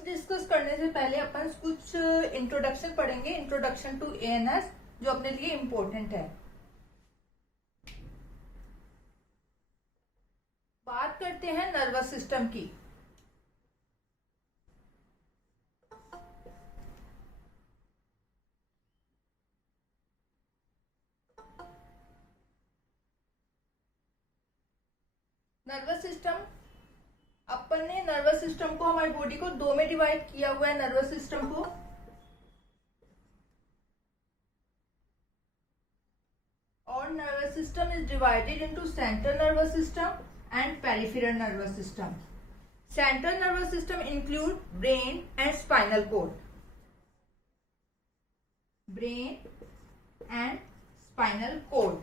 First discuss करने से पहले अपन कुछ इंट्रोडक्शन पढ़ेंगे, इंट्रोडक्शन टू एएनएस, जो अपने लिए इम्पोर्टेंट है। बात करते हैं नर्वस सिस्टम की। नर्वस सिस्टम, अपन ने नर्वस सिस्टम को, हमारी बॉडी को दो में डिवाइड किया हुआ है। नर्वस सिस्टम को और nervous system is divided into central nervous system and peripheral nervous system. Central nervous system include brain and spinal cord. Brain and spinal cord,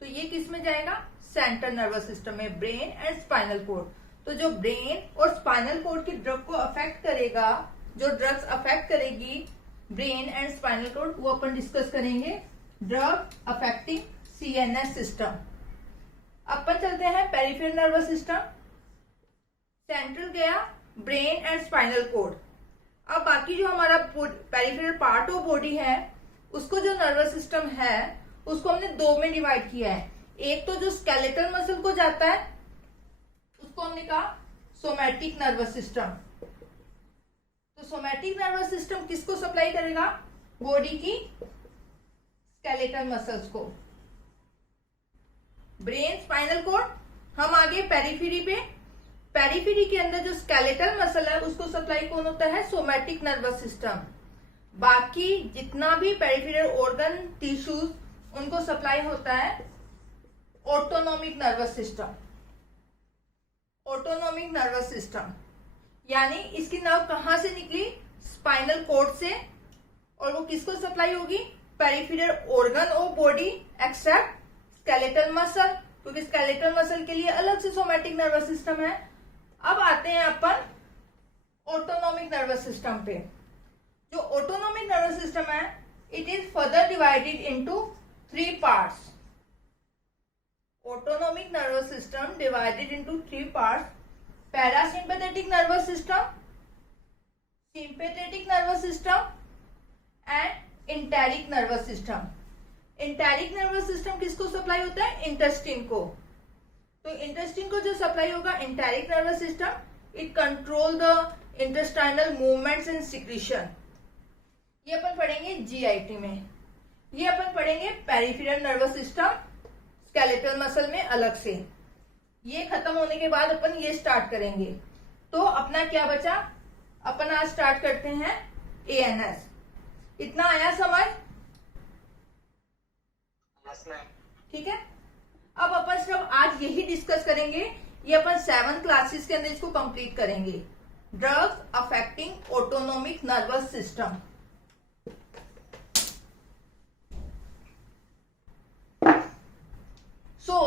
तो ये किस में जाएगा? सेंट्रल नर्वस सिस्टम में, ब्रेन एंड स्पाइनल कोड। तो जो brain और spinal cord की ड्रग को अफेक्ट करेगा, जो ड्रग्स अफेक्ट करेगी ब्रेन एंड स्पाइनल कोड, वो अपन डिस्कस करेंगे। Drug affecting CNS system. अपन चलते हैं पेरिफेरल नर्वस सिस्टम। सेंट्रल गया, ब्रेन एंड स्पाइनल कोड। अब बाकी जो हमारा पेरिफेरल पार्ट ऑफ बॉडी है, उसको जो नर्वस सिस्टम है उसको हमने दो में डिवाइड किया है। एक तो जो स्केलेटल मसल को जाता है उसको हमने कहा सोमैटिक नर्वस सिस्टम। तो सोमैटिक नर्वस सिस्टम किसको सप्लाई करेगा? बॉडी की स्केलेटल मसल्स को। Brain, spinal code. हम आगे पेरिफेरी पे। पेरिफेरी के अंदर जो स्केलेटल मसल है उसको सप्लाई कौन होता है? Somatic nervous system. बाकी जितना भी पेरिफेरल ऑर्गन, टिश्यूज, उनको सप्लाई होता है autonomic nervous system. Autonomic nervous system यानी इसकी नर्व कहां से निकली? स्पाइनल कोड से। और वो किसको सप्लाई होगी? Peripheral organ of body except skeletal muscle, क्योंकि स्केलेटल मसल के लिए अलग से सोमैटिक नर्वस सिस्टम है। अब आते हैं अपन ऑटोनोमिक नर्वस सिस्टम पे। जो ऑटोनोमिक नर्वस सिस्टम है, it is further divided into 3 parts. Autonomic nervous system divided into 3 parts: parasympathetic nervous system, sympathetic nervous system and enteric nervous system. Enteric nervous system किसको supply होता है? Intestine को। तो intestine को जो supply होगा enteric nervous system, it control the intestinal movements and secretion. ये अपन पढ़ेंगे जीआईटी में। ये अपन पढ़ेंगे peripheral nervous system skeletal muscle में अलग से। ये खत्म होने के बाद अपन ये स्टार्ट करेंगे। तो अपना क्या बचा? अपन आज स्टार्ट करते हैं एएनएस। इतना आया समझ? ठीक है। अब अपन सब आज यही डिस्कस करेंगे। ये अपन 7 क्लासेस के अंदर इसको कंप्लीट करेंगे। Drugs affecting autonomic nervous system. So,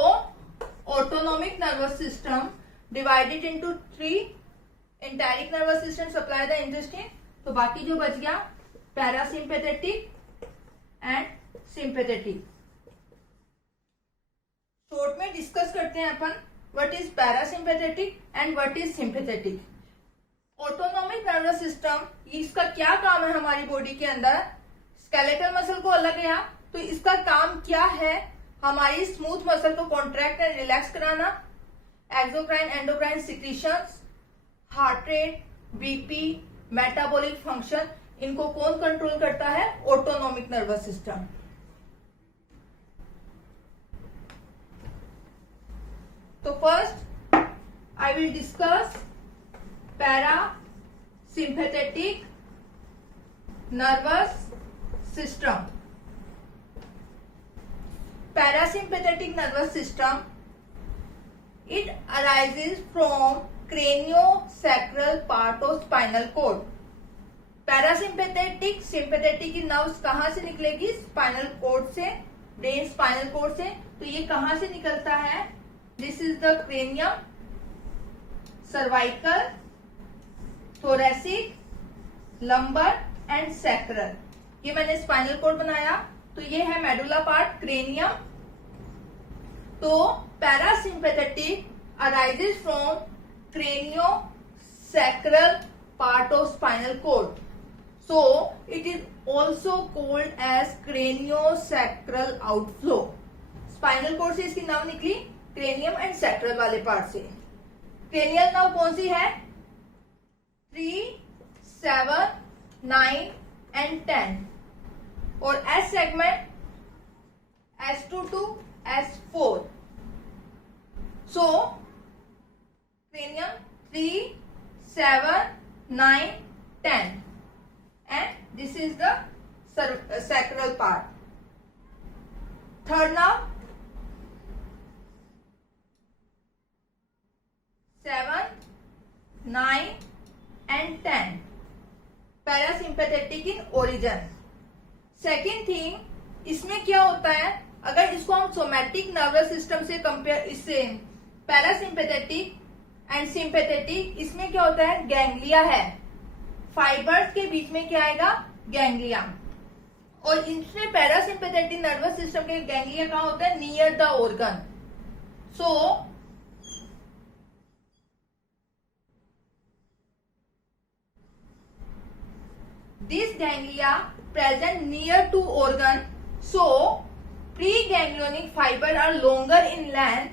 autonomic nervous system divided into 3. Enteric nervous system supply the intestine. तो बाकी जो बच गया पैरासिम्पैथेटिक एंड सिंपैथेटिक। शॉर्ट में डिस्कस करते हैं अपन what is parasympathetic and what is sympathetic. Autonomic nervous system, इसका क्या काम है हमारी बॉडी के अंदर? स्केलेटल मसल को अलग गया, तो इसका काम क्या है? हमारी स्मूथ मसल को कॉन्ट्रैक्ट एंड रिलैक्स कराना, exocrine endocrine secretions, heart rate, BP, metabolic function, इनको कौन कंट्रोल करता है? Autonomic nervous system. तो first I will discuss parasympathetic nervous system. Parasympathetic nervous system, it arises from craniosacral part of spinal cord. Parasympathetic, sympathetic की nerves कहां से निकलेगी? Spinal cord से, ब्रेन स्पाइनल कोड से। तो ये कहां से निकलता है? This is the cranium, cervical, thoracic, lumbar and sacral. ये मैंने स्पाइनल कोड बनाया। तो ये है मेडुला पार्ट, क्रेनियम। तो parasympathetic arises from craniosacral part of spinal cord. So it is also called as craniosacral outflow. Spinal cord से इसकी nerve निकली क्रेनियम एंड सैक्रल वाले पार्ट से. क्रेनियल नर्व कौन सी है? 3, 7, 9 एंड 10. और S segment S2 to S4. So cranium 3, 7, 9, 10. And this is the sacral part. Third nerve 7, 9 and 10. Parasympathetic in origin. Second thing, इसमें क्या होता है, अगर इसको हम सोमैटिक नर्वस सिस्टम से कंपेयर, इससे पैरासिम्पेथेटिक एंड सिंपैथेटिक, इसमें क्या होता है, गैंग्लिया है. फाइबर्स के बीच में क्या आएगा, गैंग्लिया. और इसमें पैरासिम्पेथेटिक नर्वस सिस्टम के गैंग्लिया कहाँ होता है, near the organ. So this ganglia present near to organ, so preganglionic fiber are longer in length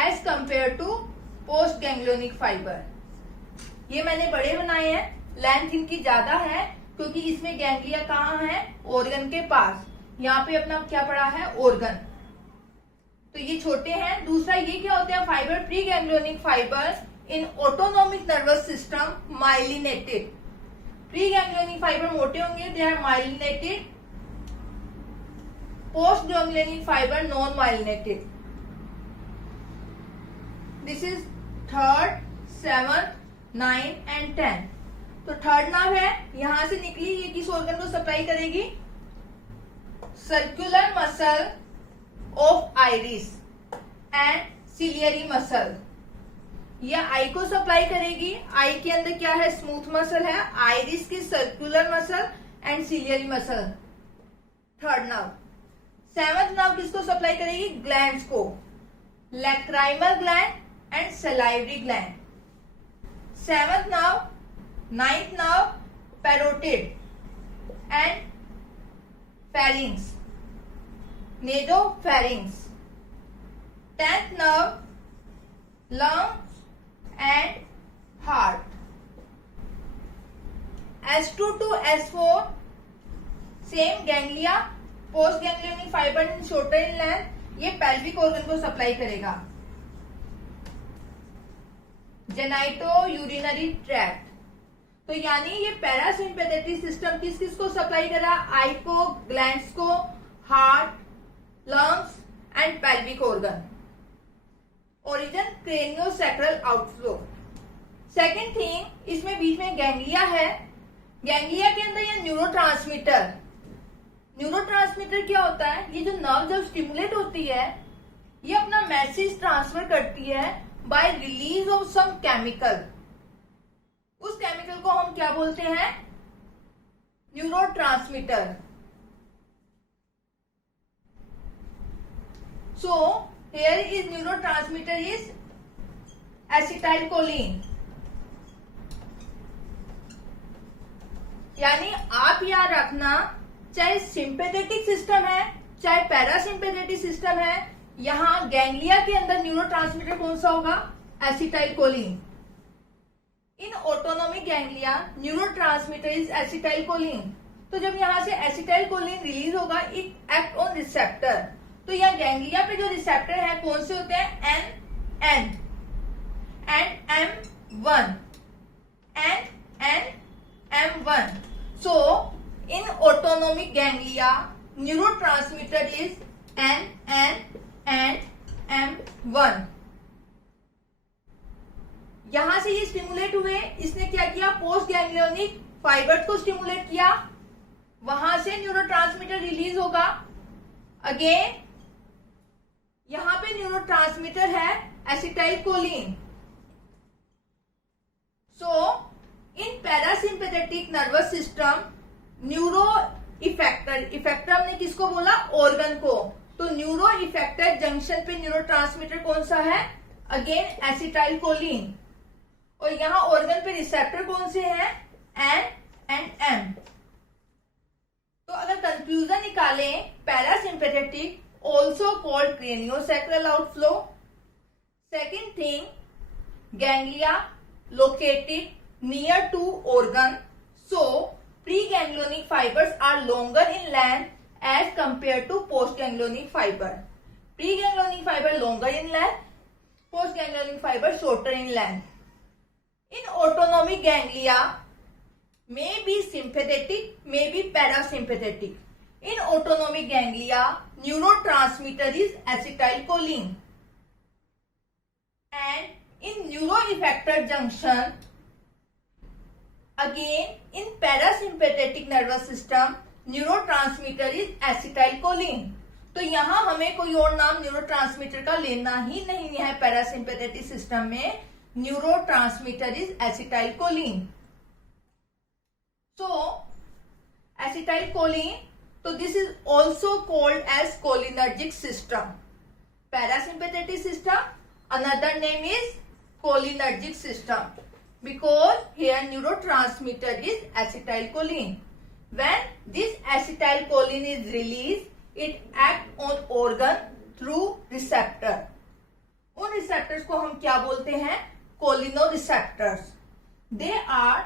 as compared to postganglionic fiber. ये मैंने बड़े बनाए हैं, लेंथ इनकी ज्यादा है क्योंकि इसमें गैंग्लिया कहाँ है, ऑर्गन के पास. यहाँ पे अपना क्या पड़ा है, ऑर्गन. तो ये छोटे हैं. दूसरा ये क्या होते हैं, fibre preganglionic fibre in autonomic nervous system myelinated. Preganglionic fibre मोटे होंगे, they are myelinated. Post ganglionic fibre non myelinated. This is 3rd, 7th, 9 and 10. तो थर्ड नर्व है, यहां से निकली, ये किस ऑर्गन को सप्लाई करेगी, circular muscle of iris and ciliary muscle. ये आई को सप्लाई करेगी. आई के अंदर क्या है, स्मूथ मसल है. आइरिस की circular muscle and ciliary muscle. Third nerve. Seventh nerve किसको सप्लाई करेगी, ग्लैंड्स को, lacrimal gland and salivary gland. Seventh nerve. Ninth nerve parotid and pharynx, nasopharynx. 10th nerve lungs and heart. S2 to S4 same ganglia, post ganglionic fiber in shorter in length. ये pelvic organ को supply करेगा. Genito urinary tract. तो यानी ये parasympathetic system किस किस को supply कर रहा है, आई को, ग्लैंड्स को, heart, lungs and pelvic organ. Origin craniosacral outflow. Second thing, इसमें बीच में गैंग्लिया है. गैंग्लिया के अंदर ये न्यूरोट्रांसमीटर. न्यूरोट्रांसमीटर क्या होता है, ये जो नर्व जब स्टिमुलेट होती है, ये अपना मैसेज ट्रांसफर करती है by release of some chemical. उस केमिकल को हम क्या बोलते हैं, neurotransmitter. So here is neurotransmitter is acetylcholine. यानी आप याद रखना, चाहे सिंपैथेटिक सिस्टम है चाहे पैरासिम्पेथेटिक सिस्टम है, यहां गैंग्लिया के अंदर न्यूरोट्रांसमीटर कौन सा होगा, acetylcholine. In autonomic ganglia neurotransmitter is acetylcholine. तो जब यहां से एसिटाइलकोलिन रिलीज होगा, इट एक्ट ऑन रिसेप्टर. तो यहाँ गैंग्लिया पे जो रिसेप्टर है कौन से होते हैं, N and M1 and M1. So in autonomic ganglia neurotransmitter is N and M1. यहां से ये स्टिमुलेट हुए, इसने क्या किया, पोस्ट गैंग्लियोनिक फाइबर्स को स्टिमुलेट किया, वहां से न्यूरोट्रांसमीटर रिलीज होगा. अगेन यहां पे न्यूरोट्रांसमीटर है acetylcholine. So in parasympathetic nervous system neuro effector, effector हमने किसको बोला, ऑर्गन को. तो न्यूरो इफेक्टर जंक्शन पे न्यूरोट्रांसमीटर कौन सा है, अगेन एसिटाइलकोलिन. और यहाँ ऑर्गन पे रिसेप्टर कौन से हैं, N and M. तो अगर कंक्लूजन निकालें, parasympathetic also called craniosacral outflow. Second thing, ganglia located near to organ, so preganglionic fibers are longer in length as compared to postganglionic fiber. Preganglionic fiber longer in length, postganglionic fiber shorter in length. In autonomic ganglia may be sympathetic, may be parasympathetic. In autonomic ganglia, neurotransmitter is acetylcholine. And in neuroeffector junction, again in parasympathetic nervous system, neurotransmitter is acetylcholine. तो यहाँ हमें कोई और नाम neurotransmitter का लेना ही नहीं है. पैरासिम्पेथेटिक सिस्टम में neurotransmitter is acetylcholine. So acetylcholine, तो this is also called as cholinergic system. Parasympathetic system, another name is cholinergic system, because here neurotransmitter is acetylcholine. When this acetylcholine is released, it acts on organ through receptor. उन receptors को हम क्या बोलते हैं? Cholinereceptors. They are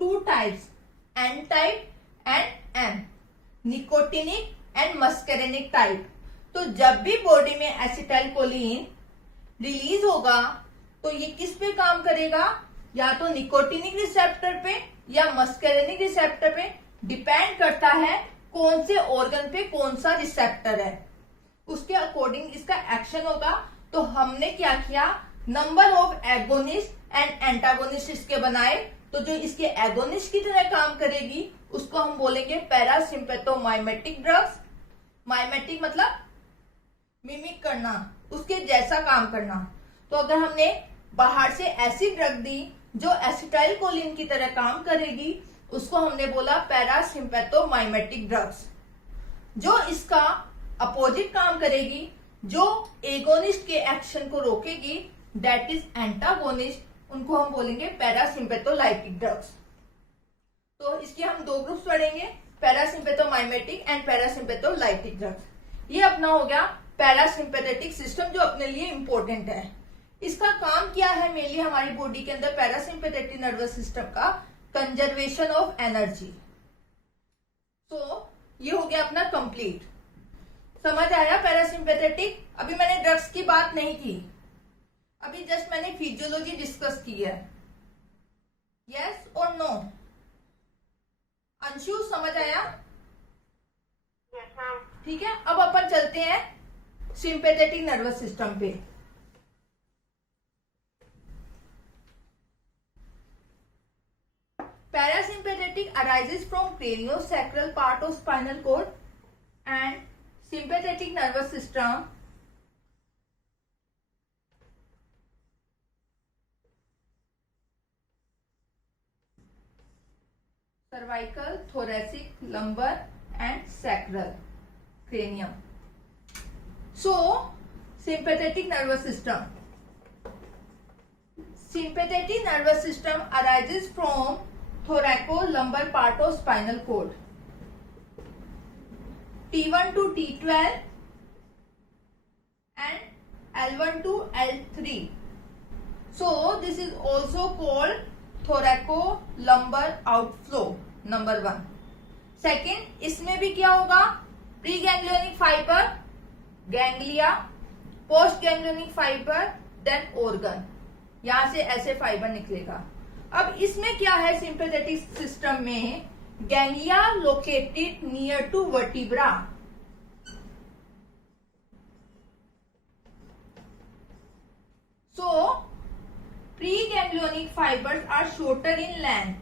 two types, N type and M, nicotinic and muscarinic type. तो जब भी body में एसिटाइलकोलिन रिलीज होगा तो ये किस पे काम करेगा? या तो निकोटिनिक रिसेप्टर पे या मस्करेनिक रिसेप्टर पे. डिपेंड करता है कौन से ऑर्गन पे कौन सा रिसेप्टर है, उसके अकॉर्डिंग इसका एक्शन होगा. तो हमने क्या किया, number of agonist and antagonist इसके बनाए. तो जो इसके एगोनिस्ट की तरह काम करेगी उसको हम बोलेंगे पैरासिम्पेथोमाइमेटिक ड्रग्स. माइमेटिक मतलब मिमिक करना, उसके जैसा काम करना. तो अगर हमने बाहर से ऐसी ड्रग दी जो एसिटाइलकोलिन की तरह काम करेगी, उसको हमने बोला पैरासिम्पेथोमाइमेटिक ड्रग्स. जो इसका अपोजिट काम करेगी, जो एगोनिस्ट के एक्शन को रोकेगी, दैट इज एंटागोनिस्ट, उनको हम बोलेंगे पैरासिम्पेथोलाइटिक ड्रग्स. तो इसके हम दो ग्रुप्स पढ़ेंगे, पैरासिम्पेथोमाइमेटिक एंड पैरासिम्पेथोलाइटिक ड्रग्स. ये अपना हो गया पैरासिम्पेथेटिक सिस्टम, जो अपने लिए इंपॉर्टेंट है. इसका काम क्या है मेनली हमारी बॉडी के अंदर? पैरासिम्पेथेटिक नर्वस सिस्टम का कंजर्वेशन ऑफ एनर्जी. तो ये हो गया अपना कंप्लीट. समझ आया पैरासिम्पेथेटिक? अभी मैंने ड्रग्स की बात नहीं की, अभी जस्ट मैंने फिजियोलॉजी डिस्कस की है. यस और नो? अंशु समझ आया? ठीक है, अब अपन चलते हैं सिंपैथेटिक नर्वस सिस्टम पे. Parasympathetic arises from craniosacral part of spinal cord and sympathetic nervous system cervical, thoracic, lumbar and sacral cranium. So, sympathetic nervous system. Sympathetic nervous system arises from thoracolumbar part of spinal cord. T1 to T12 and L1 to L3. So, this is also called thoracolumbar outflow. Number 1. Second, इसमें भी क्या होगा? Pre ganglionic fibre, ganglia, post ganglionic fibre, then organ. यहां से ऐसे fibre निकलेगा. अब इसमें क्या है सिंपैथेटिक सिस्टम में? Ganglia located near to vertebra. So pre ganglionic fibres are shorter in length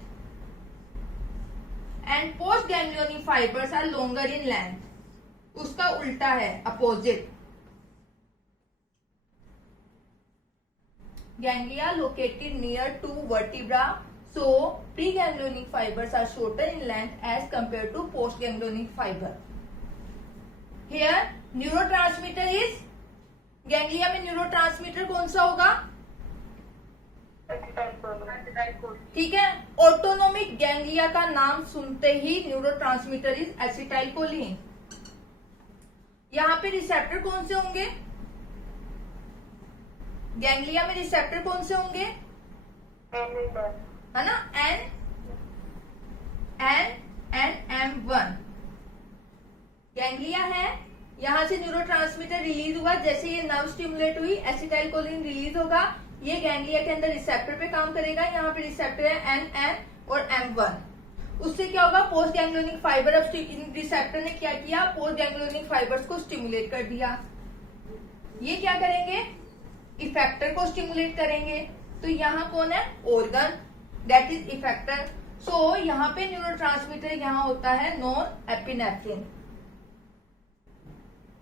and post ganglionic fibres are longer in length. उसका उल्टा है, opposite. Ganglia located near to vertebra, so pre ganglionic fibres are shorter in length as compare to post ganglionic fibre. Here neurotransmitter is, ganglia में neurotransmitter कौन सा होगा? ठीक है। Autonomic ganglia का नाम सुनते ही न्यूरोट्रांसमीटर इज एसिटाइलकोलिन। यहाँ पे रिसेप्टर कौन से होंगे? गैंग्लिया में रिसेप्टर कौन से होंगे? है ना, NM1 गैंग्लिया है। यहां से न्यूरोट्रांसमीटर रिलीज हुआ, जैसे ये नर्व स्टिमुलेट हुई एसिटाइलकोलिन रिलीज होगा, ये गैंग्लिया के अंदर रिसेप्टर पे काम करेगा। यहाँ पे रिसेप्टर है NN और M1। उससे क्या होगा? पोस्ट गैंग्लियोनिक फाइबर, अब रिसेप्टर ने क्या किया? पोस्ट गैंग्लियोनिक फाइबर्स को स्टिमुलेट कर दिया। ये क्या करेंगे? इफेक्टर को स्टिमुलेट करेंगे। तो यहाँ कौन है? Organ, that is effector. So यहाँ पे न्यूरोट्रांसमीटर यहाँ होता है norepinephrine.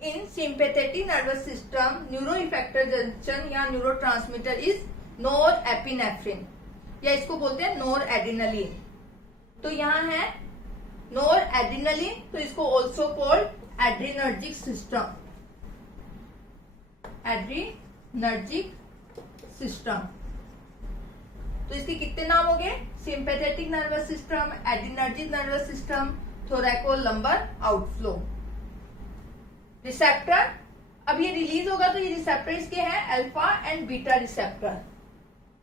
In sympathetic nervous system neuro effector junction या न्यूरोट्रांसमीटर इज नॉर एपिनेफ्रिन, या इसको बोलते हैं नॉर एड्रेनलिन। तो यहाँ है नॉर एड्रेनलिन, तो इसको also called adrenergic system, adrenergic system. तो इसके कितने नाम हो गए? Sympathetic nervous system, adrenergic nervous system, thoracolumbar outflow. Receptor, अब ये रिलीज होगा तो ये रिसेप्टर इसके हैं अल्फा एंड बीटा रिसेप्टर।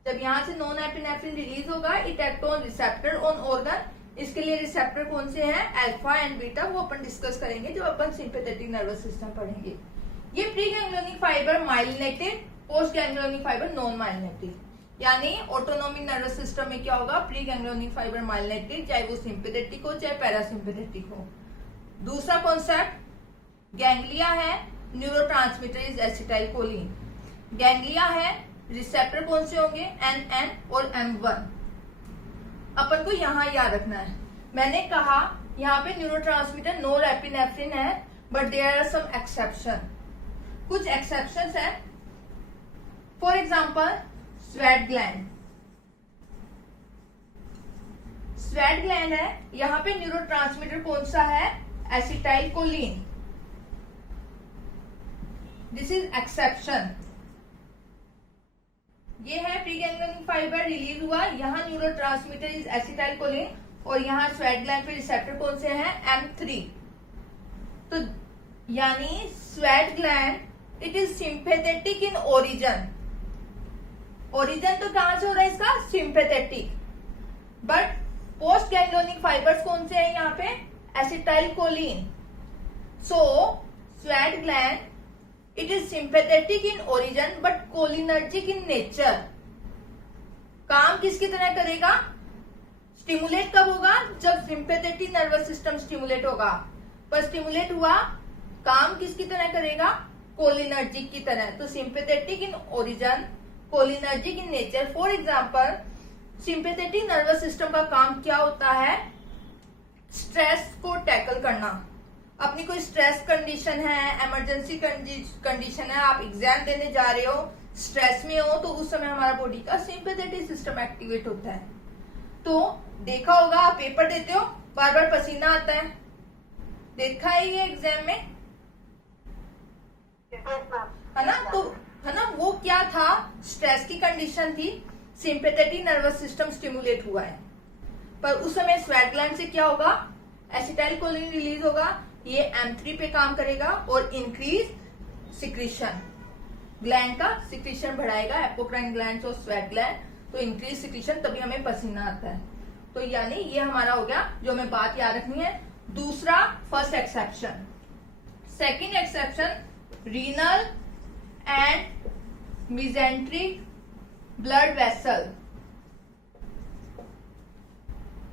जब यहां से नॉन एपिनेफ्रिन रिलीज होगा, it act on receptor on organ. इसके लिए रिसेप्टर कौन से हैं? अल्फा एंड बीटा, वो अपन डिस्कस करेंगे जब अपन सिंपैथेटिक नर्वस सिस्टम पढ़ेंगे। ये pre ganglionic fibre myelinated, post ganglionic fibre non myelinated. यानी ऑटोनोमिक नर्वस सिस्टम में क्या होगा? प्री गैंग्लियोनिक फाइबर माइलिनेटेड, चाहे वो सिंपैथेटिक हो चाहे पैरासिम्पैथेटिक हो। दूसरा कॉन्सेप्ट, गैंग्लिया है, न्यूरोट्रांसमीटर इज एसिटाइलकोलिन। गैंग्लिया है, रिसेप्टर कौन से होंगे? NN और M1। अपन को यहां याद रखना है, मैंने कहा यहाँ पे न्यूरोट्रांसमीटर नॉर एपिनेफ्रिन है, but there are some exception. कुछ एक्सेप्शंस है। For example sweat gland. Sweat gland है, यहाँ पे न्यूरोट्रांसमीटर कौन सा है? एसिटाइलकोलिन। This is exception. ये है प्री गैंग्लियोनिक फाइबर रिलीज हुआ, यहाँ न्यूरोट्रांसमीटर इज एसिटाइलकोलिन, और यहाँ स्वेट ग्लैंड पे रिसेप्टर कौन से हैं? M3। तो यानी sweat gland it is sympathetic in origin. Origin तो कहां से हो रहा है इसका? Sympathetic. But post ganglionic fibres कौन से हैं यहाँ पे? Acetylcholine. So sweat gland it is sympathetic in origin but cholinergic in nature. काम किसकी तरह करेगा? स्टिमुलेट कब होगा? जब सिंपैथेटिक नर्वस सिस्टम स्टिमुलेट होगा। पर स्टिमुलेट हुआ, काम किसकी तरह करेगा? कोलिनर्जिक की तरह। तो sympathetic in origin, cholinergic in nature. For example, sympathetic nervous system का काम क्या होता है? स्ट्रेस को टैकल करना। अपनी कोई स्ट्रेस कंडीशन है, इमरजेंसी कंडीशन है, आप एग्जाम देने जा रहे हो, स्ट्रेस में हो, तो उस समय हमारा बॉडी का सिंपैथेटिक सिस्टम एक्टिवेट होता है। तो देखा होगा, आप पेपर देते हो, बार बार पसीना आता है, देखा है ये एग्जाम में, है ना? तो है ना, वो क्या था? स्ट्रेस की कंडीशन थी, सिंपैथेटिक नर्वस सिस्टम स्टिमुलेट हुआ है। पर उस समय स्वेट ग्लैंड से क्या होगा? एसिटाइलकोलिन रिलीज होगा, ये M3 पे काम करेगा और इंक्रीज सिक्रीशन, ग्लैंड का सिक्रीशन बढ़ाएगा, एपोक्राइन ग्लैंड और स्वेट ग्लैंड। तो इंक्रीज सिक्रीशन, तभी हमें पसीना आता है। तो यानी ये हमारा हो गया, जो हमें बात याद रखनी है। दूसरा, first exception. Second exception, renal and mesenteric blood vessel.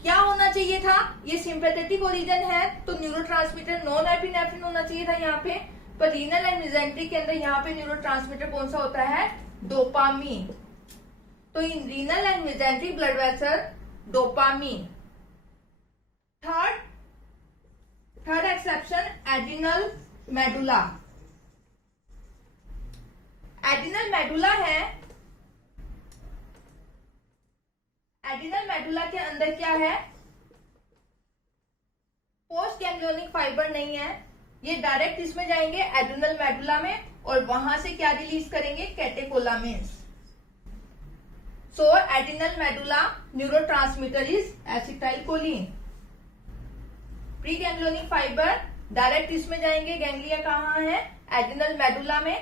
क्या होना चाहिए था? ये सिंपैथेटिक ओरिजिन है तो न्यूरोट्रांसमीटर नॉन एपिनेफ्रिन होना चाहिए था यहाँ पे, पर रीनल एंड मिजेंट्रिक के अंदर यहाँ पे न्यूरोट्रांसमीटर कौन सा होता है? डोपामीन। तो in renal and mesenteric blood vessel dopamine. Third exception, adrenal medulla. Adrenal medulla है, एड्रिनल मेडुला के अंदर क्या है? पोस्ट गैंग्लियोनिक फाइबर नहीं है, ये डायरेक्ट इसमें जाएंगे एड्रिनल मेडुला में, और वहां से क्या रिलीज करेंगे? Catecholamines. So adrenal medulla neurotransmitter is acetylcholine. Preganglionic fibre direct इसमें जाएंगे, गैंग्लिया कहाँ है, एड्रिनल मेडुला में।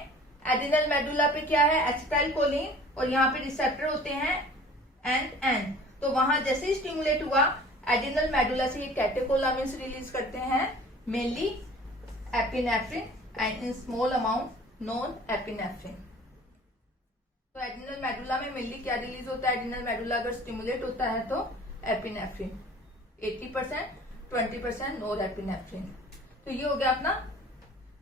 एड्रिनल मेडुला पे क्या है, एसिटाइलकोलिन, और यहाँ पे रिसेप्टर होते हैं एन। तो वहां जैसे ही स्टिमुलेट हुआ एड्रिनल मेडुला से ये कैटेकोलामिन्स रिलीज करते हैं, mainly epinephrine and in small amount non epinephrine. तो एड्रिनल मेडुला में मेनली क्या रिलीज होता है, एड्रिनल मेडुला अगर स्टिमुलेट होता है तो एपिनेफ्रिन 80%, 20% नॉर एपिनेफ्रिन। तो ये हो गया अपना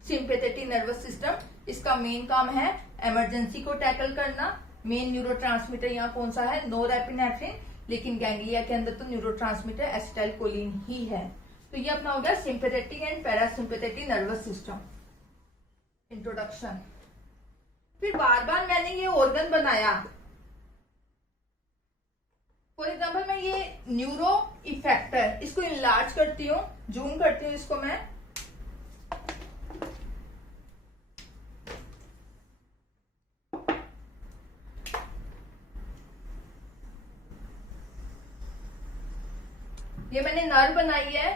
सिंपैथेटिक नर्वस सिस्टम। इसका मेन काम है इमरजेंसी को टैकल करना। मेन न्यूरोट्रांसमीटर यहाँ कौन सा है, नॉर एपिनेफ्रिन, लेकिन गैंग्लिया के अंदर तो न्यूरोट्रांसमीटर एसिटाइलकोलिन ही है। तो ये अपना हो गया sympathetic and parasympathetic nervous system introduction. फिर बार बार मैंने ये ऑर्गन बनाया। फॉर एग्जाम्पल मैं ये न्यूरो इफेक्टर, इसको इनलार्ज करती हूँ, जूम करती हूँ इसको मैं। ये मैंने नर्व बनाई है,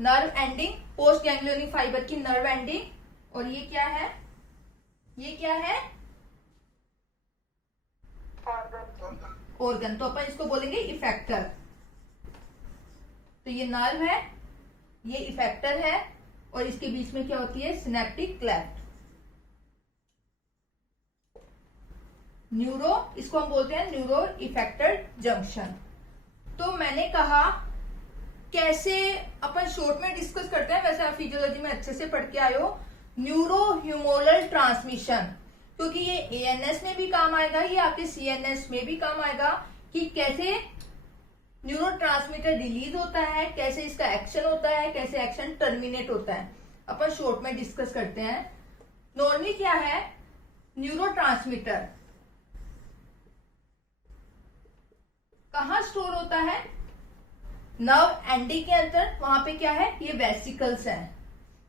nerve ending, post ganglionic fibre की नर्व एंडिंग। और ये क्या है, ये क्या है, ऑर्गन। तो अपन इसको बोलेंगे इफेक्टर। तो ये नर्व है, ये इफेक्टर है, और इसके बीच में क्या होती है, सिनेप्टिक क्लेफ्ट। न्यूरो, इसको हम बोलते हैं न्यूरो इफेक्टर जंक्शन। तो मैंने कहा कैसे अपन शॉर्ट में डिस्कस करते हैं, वैसे आप फिजियोलॉजी में अच्छे से पढ़ के आए हो। न्यूरो ह्यूमोरल ट्रांसमिशन, क्योंकि ये एएनएस में भी काम आएगा, ये आपके सीएनएस में भी काम आएगा कि कैसे न्यूरोट्रांसमीटर रिलीज होता है, कैसे इसका एक्शन होता है, कैसे एक्शन टर्मिनेट होता है, अपन शॉर्ट में डिस्कस करते हैं। नॉर्मली क्या है, न्यूरोट्रांसमीटर कहाँ स्टोर होता है, नर्व एंडिंग के अंदर। वहां पे क्या है, ये वेसिकल्स हैं।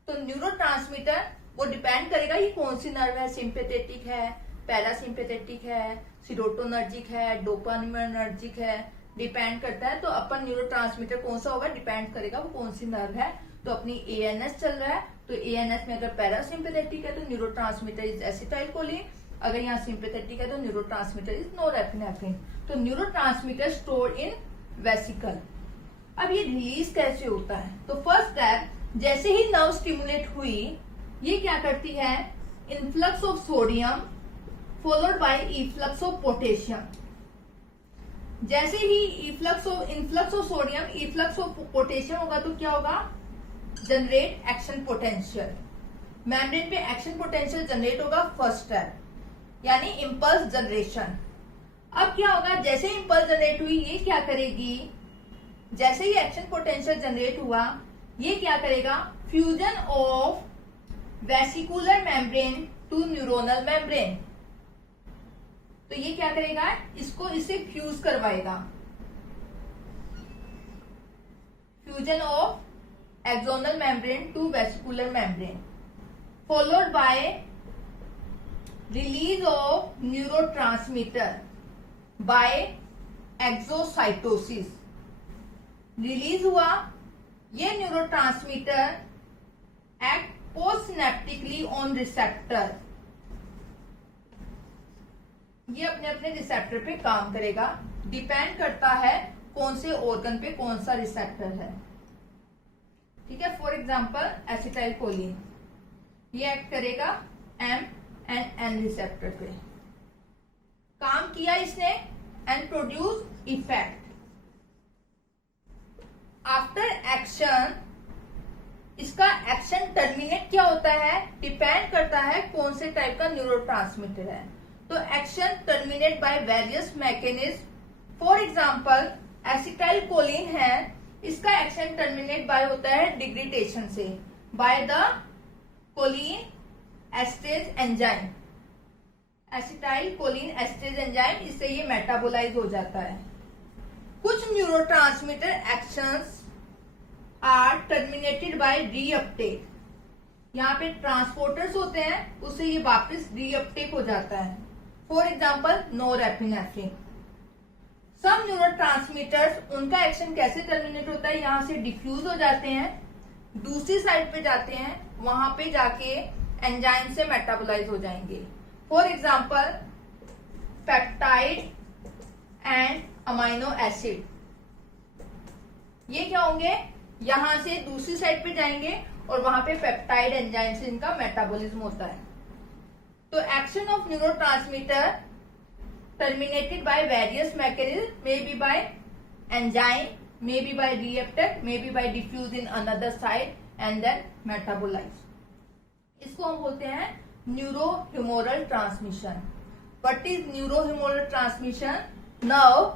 तो न्यूरोट्रांसमीटर वो डिपेंड करेगा ये कौन सी नर्व है, सिंपैथेटिक है, पैरासिम्पैथेटिक है, सीरोटोनर्जिक है, डोपामिनर्जिक है, डिपेंड करता है। तो अपन न्यूरोट्रांसमीटर कौन सा होगा, डिपेंड करेगा वो कौन सी नर्व है। तो अपनी एएनएस चल रहा है, तो एएनएस में अगर पैरासिम्पैथेटिक है तो न्यूरोट्रांसमीटर इज एसिटाइलकोलिन, अगर यहाँ सिंपैथेटिक है तो न्यूरोट्रांसमीटर इज नॉरएपिनेफ्रिन। तो न्यूरोट्रांसमीटर स्टोर इन वेसिकल। अब ये रिलीज कैसे होता है, तो फर्स्ट स्टेप, जैसे ही नर्व स्टिमुलेट हुई, ये क्या करती है, influx of sodium followed by efflux of potassium. जैसे ही influx of sodium, efflux of potassium होगा तो क्या होगा, जनरेट एक्शन पोटेंशियल। मेम्ब्रेन पे एक्शन पोटेंशियल जनरेट होगा, फर्स्ट स्टेप, यानी इंपल्स जनरेशन। अब क्या होगा, जैसे इंपल्स जनरेट हुई, ये क्या करेगी, जैसे ही एक्शन पोटेंशियल जनरेट हुआ, ये क्या करेगा, fusion of vesicular membrane to neuronal membrane. तो ये क्या करेगा, इसको इससे फ्यूज करवाएगा, fusion of axonal membrane to vesicular membrane, followed by release of neurotransmitter by exocytosis. Release हुआ, ये neurotransmitter act postsynaptically on receptor, ये अपने अपने रिसेप्टर पे काम करेगा। डिपेंड करता है कौन से ऑर्गन पे कौन सा रिसेप्टर है, ठीक है। फॉर एग्जांपल एसिटाइलकोलिन, ये एक्ट करेगा एम एंड एन रिसेप्टर पे, काम किया इसने and produce effect. After action, इसका एक्शन टर्मिनेट क्या होता है, डिपेंड करता है कौन से टाइप का न्यूरोट्रांसमीटर है। तो action terminate by various mechanism. For example acetylcholine है, इसका एक्शन टर्मिनेट बाय होता है डिग्रेडेशन से, by the cholinesterase enzyme. Acetylcholinesterase enzyme, इससे ये मेटाबोलाइज हो जाता है। कुछ neurotransmitter actions are terminated by reuptake, यहाँ पे ट्रांसपोर्टर्स होते हैं, उससे ये वापस रीअपटेक हो जाता है। For example norepinephrine. Some neurotransmitters, उनका एक्शन कैसे टर्मिनेट होता है, यहाँ से डिफ्यूज हो जाते हैं, दूसरी साइड पे जाते हैं, वहां पे जाके एंजाइम से मेटाबोलाइज हो जाएंगे। For example peptide and amino acid, ये क्या होंगे, यहां से दूसरी साइड पे जाएंगे और वहां पे पेप्टाइड एंजाइम से इनका मेटाबॉलिज्म होता है। तो action of neurotransmitter terminated by various mechanisms, may be by enzyme, may be by receptor, may be by diffuse in another site and then metabolize. इसको हम बोलते हैं neurohumoral transmission. What is neurohumoral transmission? Nerve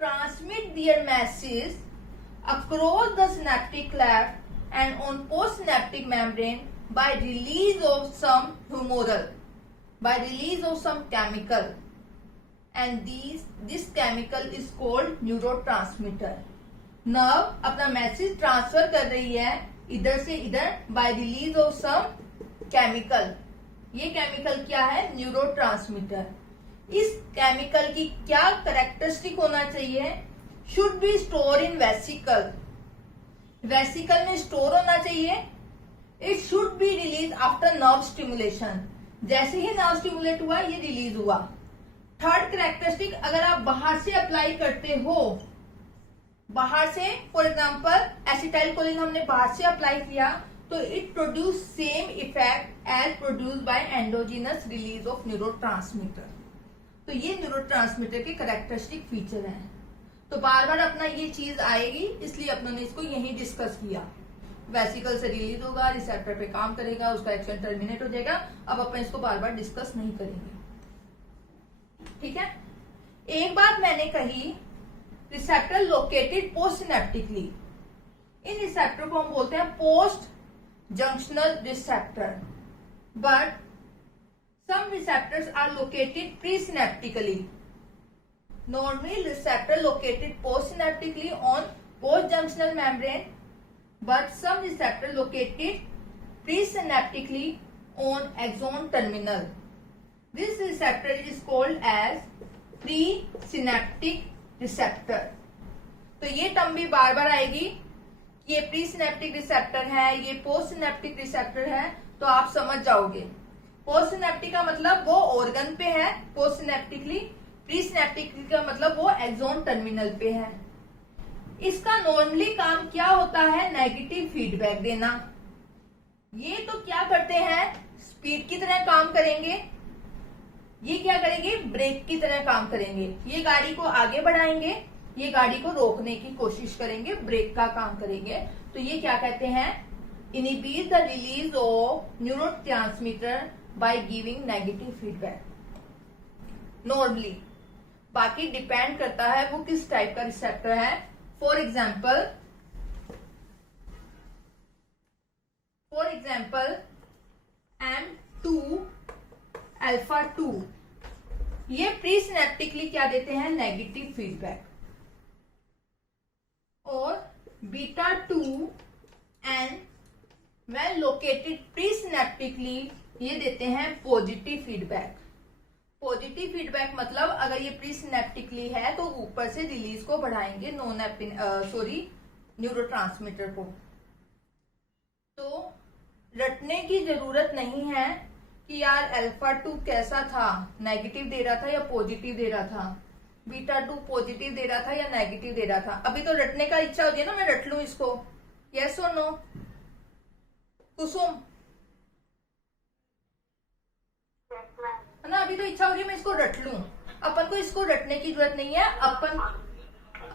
transmit their masses across the synaptic cleft and on postsynaptic membrane by release of some humoral, by release of some chemical, and this chemical is called neurotransmitter. Nerve अपना message transfer कर रही है इधर से इधर by release of some chemical. ये chemical क्या है, न्यूरोट्रांसमीटर। इस केमिकल की क्या कैरेक्टरिस्टिक होना चाहिए, should be store in vesicle, vesicle में स्टोर होना चाहिए। It should be release after nerve stimulation, जैसे ही नर्व स्टिमुलेट हुआ ये रिलीज हुआ। थर्ड कैरेक्टरिस्टिक, अगर आप बाहर से अप्लाई करते हो, बाहर से फॉर एग्जांपल एसिटाइल कोलिन हमने बाहर से अप्लाई किया तो it produce same effect as produce by endogenous release of neurotransmitter. तो ये न्यूरोट्रांसमीटर के कैरेक्टरिस्टिक फीचर हैं। तो बार बार अपना ये चीज आएगी, इसलिए अपनों ने इसको यहीं डिस्कस किया। वेसिकल से रिलीज होगा, रिसेप्टर पे काम करेगा, उसका एक्शन टर्मिनेट हो जाएगा। अब अपन इसको बार बार डिस्कस नहीं करेंगे, ठीक है। एक बात मैंने कही, रिसेप्टर लोकेटेड पोस्ट सिनेप्टिकली। इन रिसेप्टर को हम बोलते हैं post junctional receptor, but some receptors are located pre synaptically. Normally receptor located post synaptically on post junctional membrane, but some receptor located presynaptically on axon terminal. This receptor is called as presynaptic receptor. तो ये term भी बार बार आएगी, ये presynaptic receptor है, ये post synaptic receptor है, तो आप समझ जाओगे। पोस्ट सिनेप्टिक का मतलब वो ऑर्गन पे है पोस्ट सिनेप्टिकली, प्रीसिनेप्टिक का मतलब वो एक्सोन टर्मिनल पे है। इसका नॉर्मली काम क्या होता है, नेगेटिव फीडबैक देना। ये तो क्या करते हैं, स्पीड की तरह काम करेंगे, ये क्या करेंगे, ब्रेक की तरह काम करेंगे। ये गाड़ी को आगे बढ़ाएंगे, ये गाड़ी को रोकने की कोशिश करेंगे, ब्रेक का काम करेंगे। तो ये क्या कहते हैं, inhibit the release of neurotransmitter by giving negative feedback normally. बाकी डिपेंड करता है वो किस टाइप का रिसेप्टर है। फॉर एग्जाम्पल M2 अल्फा 2, ये प्री सिनेप्टिकली क्या देते हैं, नेगेटिव फीडबैक। और beta 2N well located pre synaptically ये देते हैं पॉजिटिव फीडबैक। पॉजिटिव फीडबैक मतलब अगर ये प्री सिनेप्टिकली है तो ऊपर से रिलीज को बढ़ाएंगे न्यूरोट्रांसमीटर को। तो रटने की जरूरत नहीं है कि यार अल्फा 2 कैसा था, नेगेटिव दे रहा था या पॉजिटिव दे रहा था, बीटा 2 पॉजिटिव दे रहा था या नेगेटिव दे रहा था। अभी तो रटने का इच्छा होती है ना, मैं रट लूं इसको, यस और नो। कुसुम है ना, अभी तो इच्छा हो रही है मैं इसको रट लूं। अपन को इसको रटने की जरूरत नहीं है,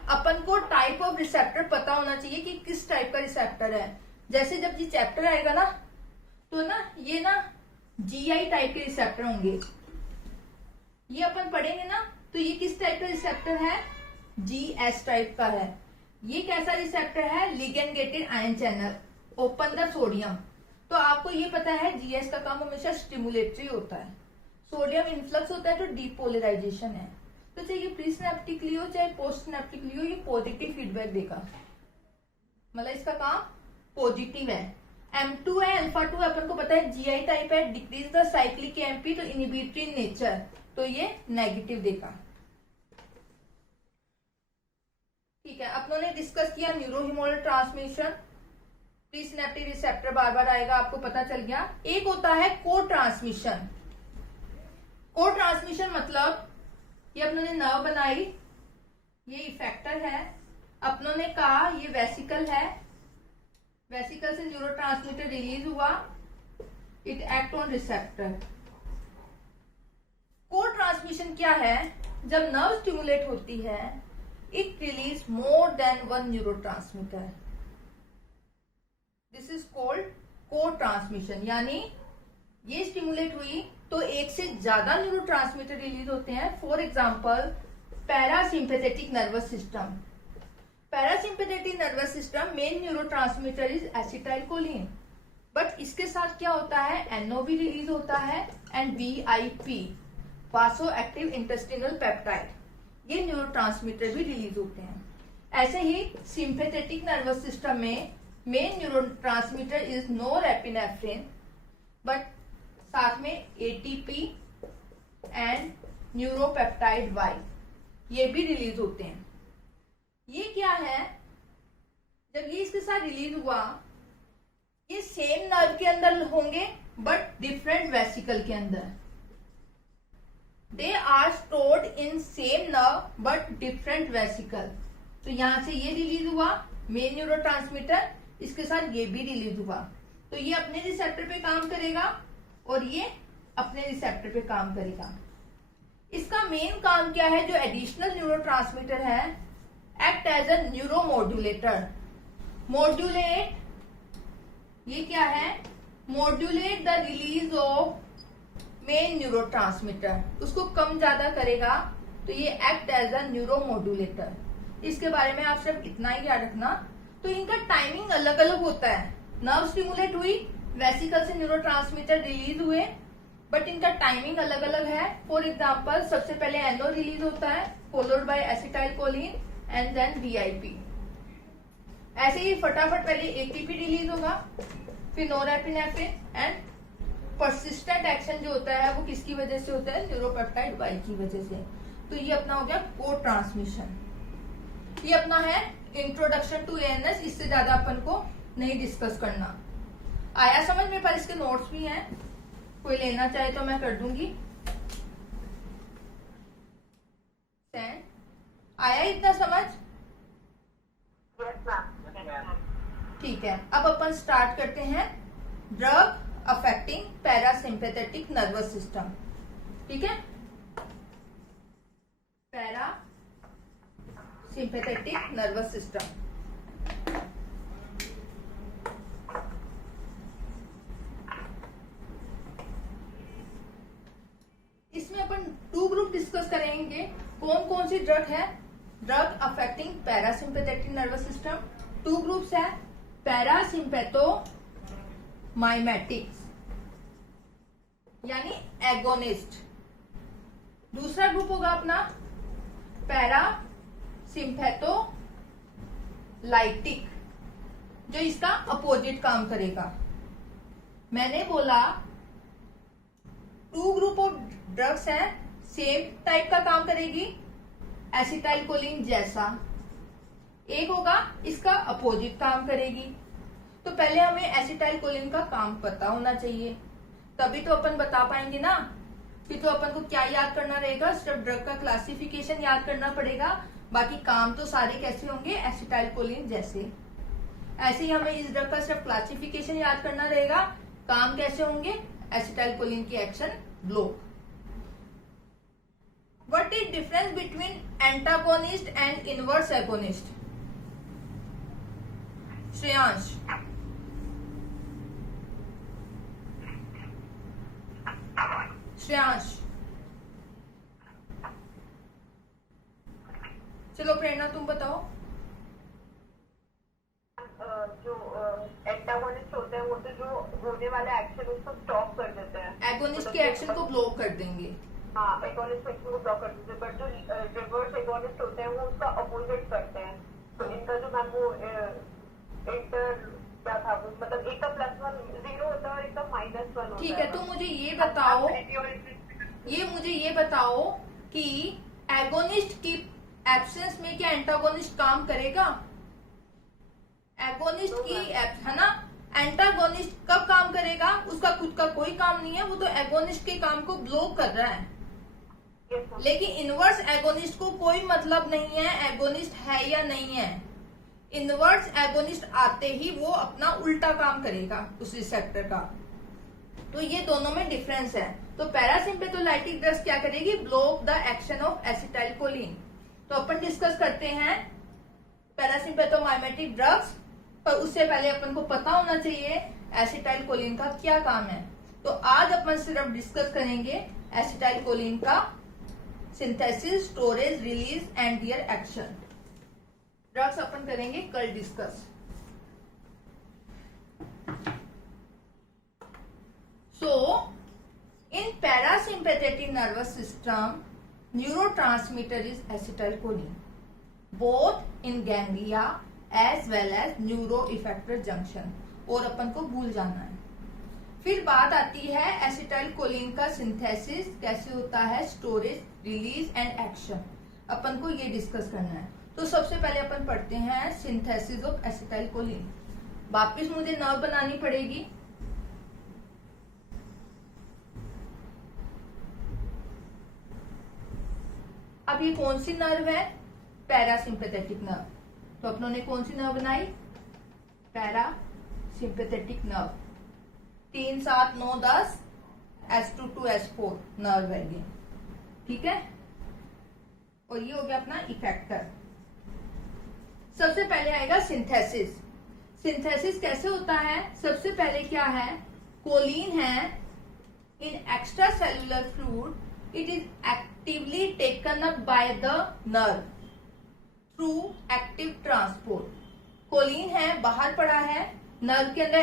अपन को टाइप ऑफ रिसेप्टर पता होना चाहिए कि किस टाइप का रिसेप्टर है। जैसे जब ये चैप्टर आएगा ना, तो ना ये ना जीआई टाइप के रिसेप्टर होंगे, ये अपन पढ़ेंगे ना, तो ये किस टाइप का रिसेप्टर है, जीएस टाइप का है। ये कैसा रिसेप्टर है, ligand gated ion channel, open the sodium. तो आपको ये पता है जीएस का काम हमेशा स्टिमुलेटरी होता है, सोडियम इन्फ्लक्स होता है तो डीपोलराइजेशन है। तो चाहे ये प्री सिनेप्टिकली हो चाहे पोस्ट सिनेप्टिकली हो, ये पॉजिटिव फीडबैक देगा, मतलब इसका काम पॉजिटिव है। M2 है, अल्फा 2 अपन को पता है GI टाइप है, डिक्रीज द साइक्लिक एमपी, तो इनहिबिटरी नेचर, तो ये नेगेटिव देगा। ठीक है, अपनों ने डिस्कस किया न्यूरोहिमोरल ट्रांसमिशन, प्री सिनेप्टिक रिसेप्टर बार बार आएगा, आपको पता चल गया। एक होता है को ट्रांसमिशन। को ट्रांसमिशन मतलब ये अपनों ने नर्व बनाई, ये इफेक्टर है, अपनों ने कहा ये वेसिकल है, वेसिकल से न्यूरोट्रांसमीटर रिलीज हुआ, इट एक्ट ऑन रिसेप्टर। को ट्रांसमिशन क्या है? जब नर्व स्टिमुलेट होती है, it release more than one neurotransmitter, this is called को ट्रांसमिशन। यानी ये स्टिमुलेट हुई तो एक से ज्यादा न्यूरोट्रांसमीटर रिलीज होते हैं। For example parasympathetic nervous system, parasympathetic nervous system main neurotransmitter is acetylcholine, but इसके साथ क्या होता है, NO भी रिलीज होता है एंड VIP, वासो एक्टिव इंटेस्टिनल पेप्टाइड, ये न्यूरोट्रांसमीटर भी रिलीज होते हैं। ऐसे ही सिंपैथेटिक नर्वस सिस्टम में main neurotransmitter is norepinephrine, but साथ में ATP एंड न्यूरोपेप्टाइड Y, ये भी रिलीज होते हैं। ये क्या है, जब ये इसके साथ रिलीज हुआ, ये सेम नर्व के अंदर होंगे बट डिफरेंट वेसिकल के अंदर, they are stored in same nerve but different vesicle. तो यहां से ये रिलीज हुआ मेन न्यूरोट्रांसमीटर, इसके साथ ये भी रिलीज हुआ, तो ये अपने रिसेप्टर पे काम करेगा और ये अपने रिसेप्टर पे काम करेगा। इसका मेन काम क्या है, जो एडिशनल न्यूरोट्रांसमीटर है, act as a neuromodulator, modulate, ये क्या है, modulate the release of main neurotransmitter, उसको कम ज्यादा करेगा, तो ये एक्ट एज अ न्यूरोमोड्यूलेटर। इसके बारे में आप सिर्फ इतना ही याद रखना। तो इनका टाइमिंग अलग अलग होता है, नर्व स्टिमुलेट हुई, वेसिकल से न्यूरोट्रांसमीटर रिलीज हुए, बट इनका टाइमिंग अलग अलग है। फॉर एग्जाम्पल सबसे पहले NO रिलीज होता है, followed by acetylcholine and then VIP। ऐसे ही फटाफट पहले ATP रिलीज होगा, फिर नोरेपिनेफ्रिन, एंड परसिस्टेंट एक्शन जो होता है वो किसकी वजह से होता है, न्यूरोपेप्टाइड Y की वजह से। तो ये अपना हो गया को ट्रांसमिशन। ये अपना है इंट्रोडक्शन टू ANS, इससे ज्यादा अपन को नहीं डिस्कस करना। आया समझ में? पर इसके नोट्स भी हैं, कोई लेना चाहे तो मैं कर दूंगी। आया इतना समझ? ठीक है, अब अपन स्टार्ट करते हैं drug affecting parasympathetic nervous system. ठीक है, पैरा सिंपैथेटिक नर्वस सिस्टम। इसमें अपन 2 ग्रुप डिस्कस करेंगे। कौन कौन सी ड्रग है? Drug affecting parasympathetic nervous system. 2 groups है, पैरासिम्पैथोमाइमेटिक्स यानी एगोनिस्ट। दूसरा ग्रुप होगा अपना पैरासिम्पैथोलाइटिक, जो इसका अपोजिट काम करेगा। मैंने बोला 2 ग्रुप ऑफ ड्रग्स हैं, सेम टाइप का काम करेगी, एसिटाइलकोलिन जैसा। एक होगा इसका अपोजिट काम करेगी। तो पहले हमें एसिटाइलकोलिन का काम पता होना चाहिए, तभी तो अपन बता पाएंगे ना। फिर तो अपन को क्या याद करना रहेगा, सिर्फ ड्रग का क्लासिफिकेशन याद करना पड़ेगा, बाकी काम तो सारे कैसे होंगे, एसिटाइलकोलिन जैसे। ऐसे ही हमें इस ड्रग का सिर्फ क्लासिफिकेशन याद करना रहेगा, काम कैसे होंगे, एसिटाइलकोलिन की action block. What is difference between antagonist and inverse agonist? Shreyansh, Shreyansh, चलो प्रेरणा तुम बताओ। जो एंटागोनिस्ट होते हैं वो तो जो होने वाला एक्शन उसको स्टॉप कर देते हैं, एगोनिस्ट के एक्शन को ब्लॉक कर देंगे। हाँ, एगोनिस्ट एक्शन को ब्लॉक कर देते हैं, बट जो रिवर्स एगोनिस्ट होते हैं वो उसका अपोजिट करते हैं। तो इनका जो मैम वो क्या था वो, मतलब एक का +1 0 होता है और एक का -1 होता है। ठीक है, तो मुझे ये बताओ कि एगोनिस्ट की एब्सेंस में क्या एंटागोनिस्ट काम करेगा? एगोनिस्ट की है ना, एंटागोनिस्ट कब काम करेगा? उसका खुद का कोई काम नहीं है, वो तो एगोनिस्ट के काम को ब्लॉक कर रहा है। लेकिन इनवर्स एगोनिस्ट को कोई मतलब नहीं है एगोनिस्ट है या नहीं है। इनवर्स एगोनिस्ट आते ही वो अपना उल्टा काम करेगा उस रिसेप्टर का। तो ये दोनों में डिफरेंस है। तो पैरासिम्पेथोलाइटिक ड्रग्स क्या करेगी? Block the action of acetylcholine. तो अपन डिस्कस करते हैं पैरासिम्पेथोमाइमेटिक ड्रग्स, पर उससे पहले अपन को पता होना चाहिए एसिटाइलकोलिन का क्या काम है। तो आज अपन सिर्फ डिस्कस करेंगे एसिटाइलकोलिन का synthesis, storage, release and their action. Drugs अपन करेंगे कल discuss. So, in parasympathetic nervous system, neurotransmitter is acetylcholine, both in ganglia as well as neuroeffector junction। और अपन को भूल जाना है। फिर बात आती है एसिटाइलकोलिन का सिंथेसिस कैसे होता है, स्टोरेज, रिलीज एंड एक्शन। अपन को ये डिस्कस करना है। तो सबसे पहले अपन पढ़ते हैं सिंथेसिस ऑफ एसिटाइलकोलिन। वापिस मुझे नर्व बनानी पड़ेगी। अब ये कौन सी नर्व है? Parasympathetic nerve. तो अपनों ने कौन सी नर्व बनाई? Parasympathetic nerve. 3, 7, 9, 10 S2 to S4 nerve है ये, ठीक है। और ये हो गया अपना इफेक्टर। सबसे पहले आएगा सिंथेसिस। सिंथेसिस कैसे होता है? सबसे पहले क्या है? कोलिन है in extracellular fluid, it is actively taken up by the nerve through active transport. Choline है, बाहर पड़ा है, नर्व के अंदर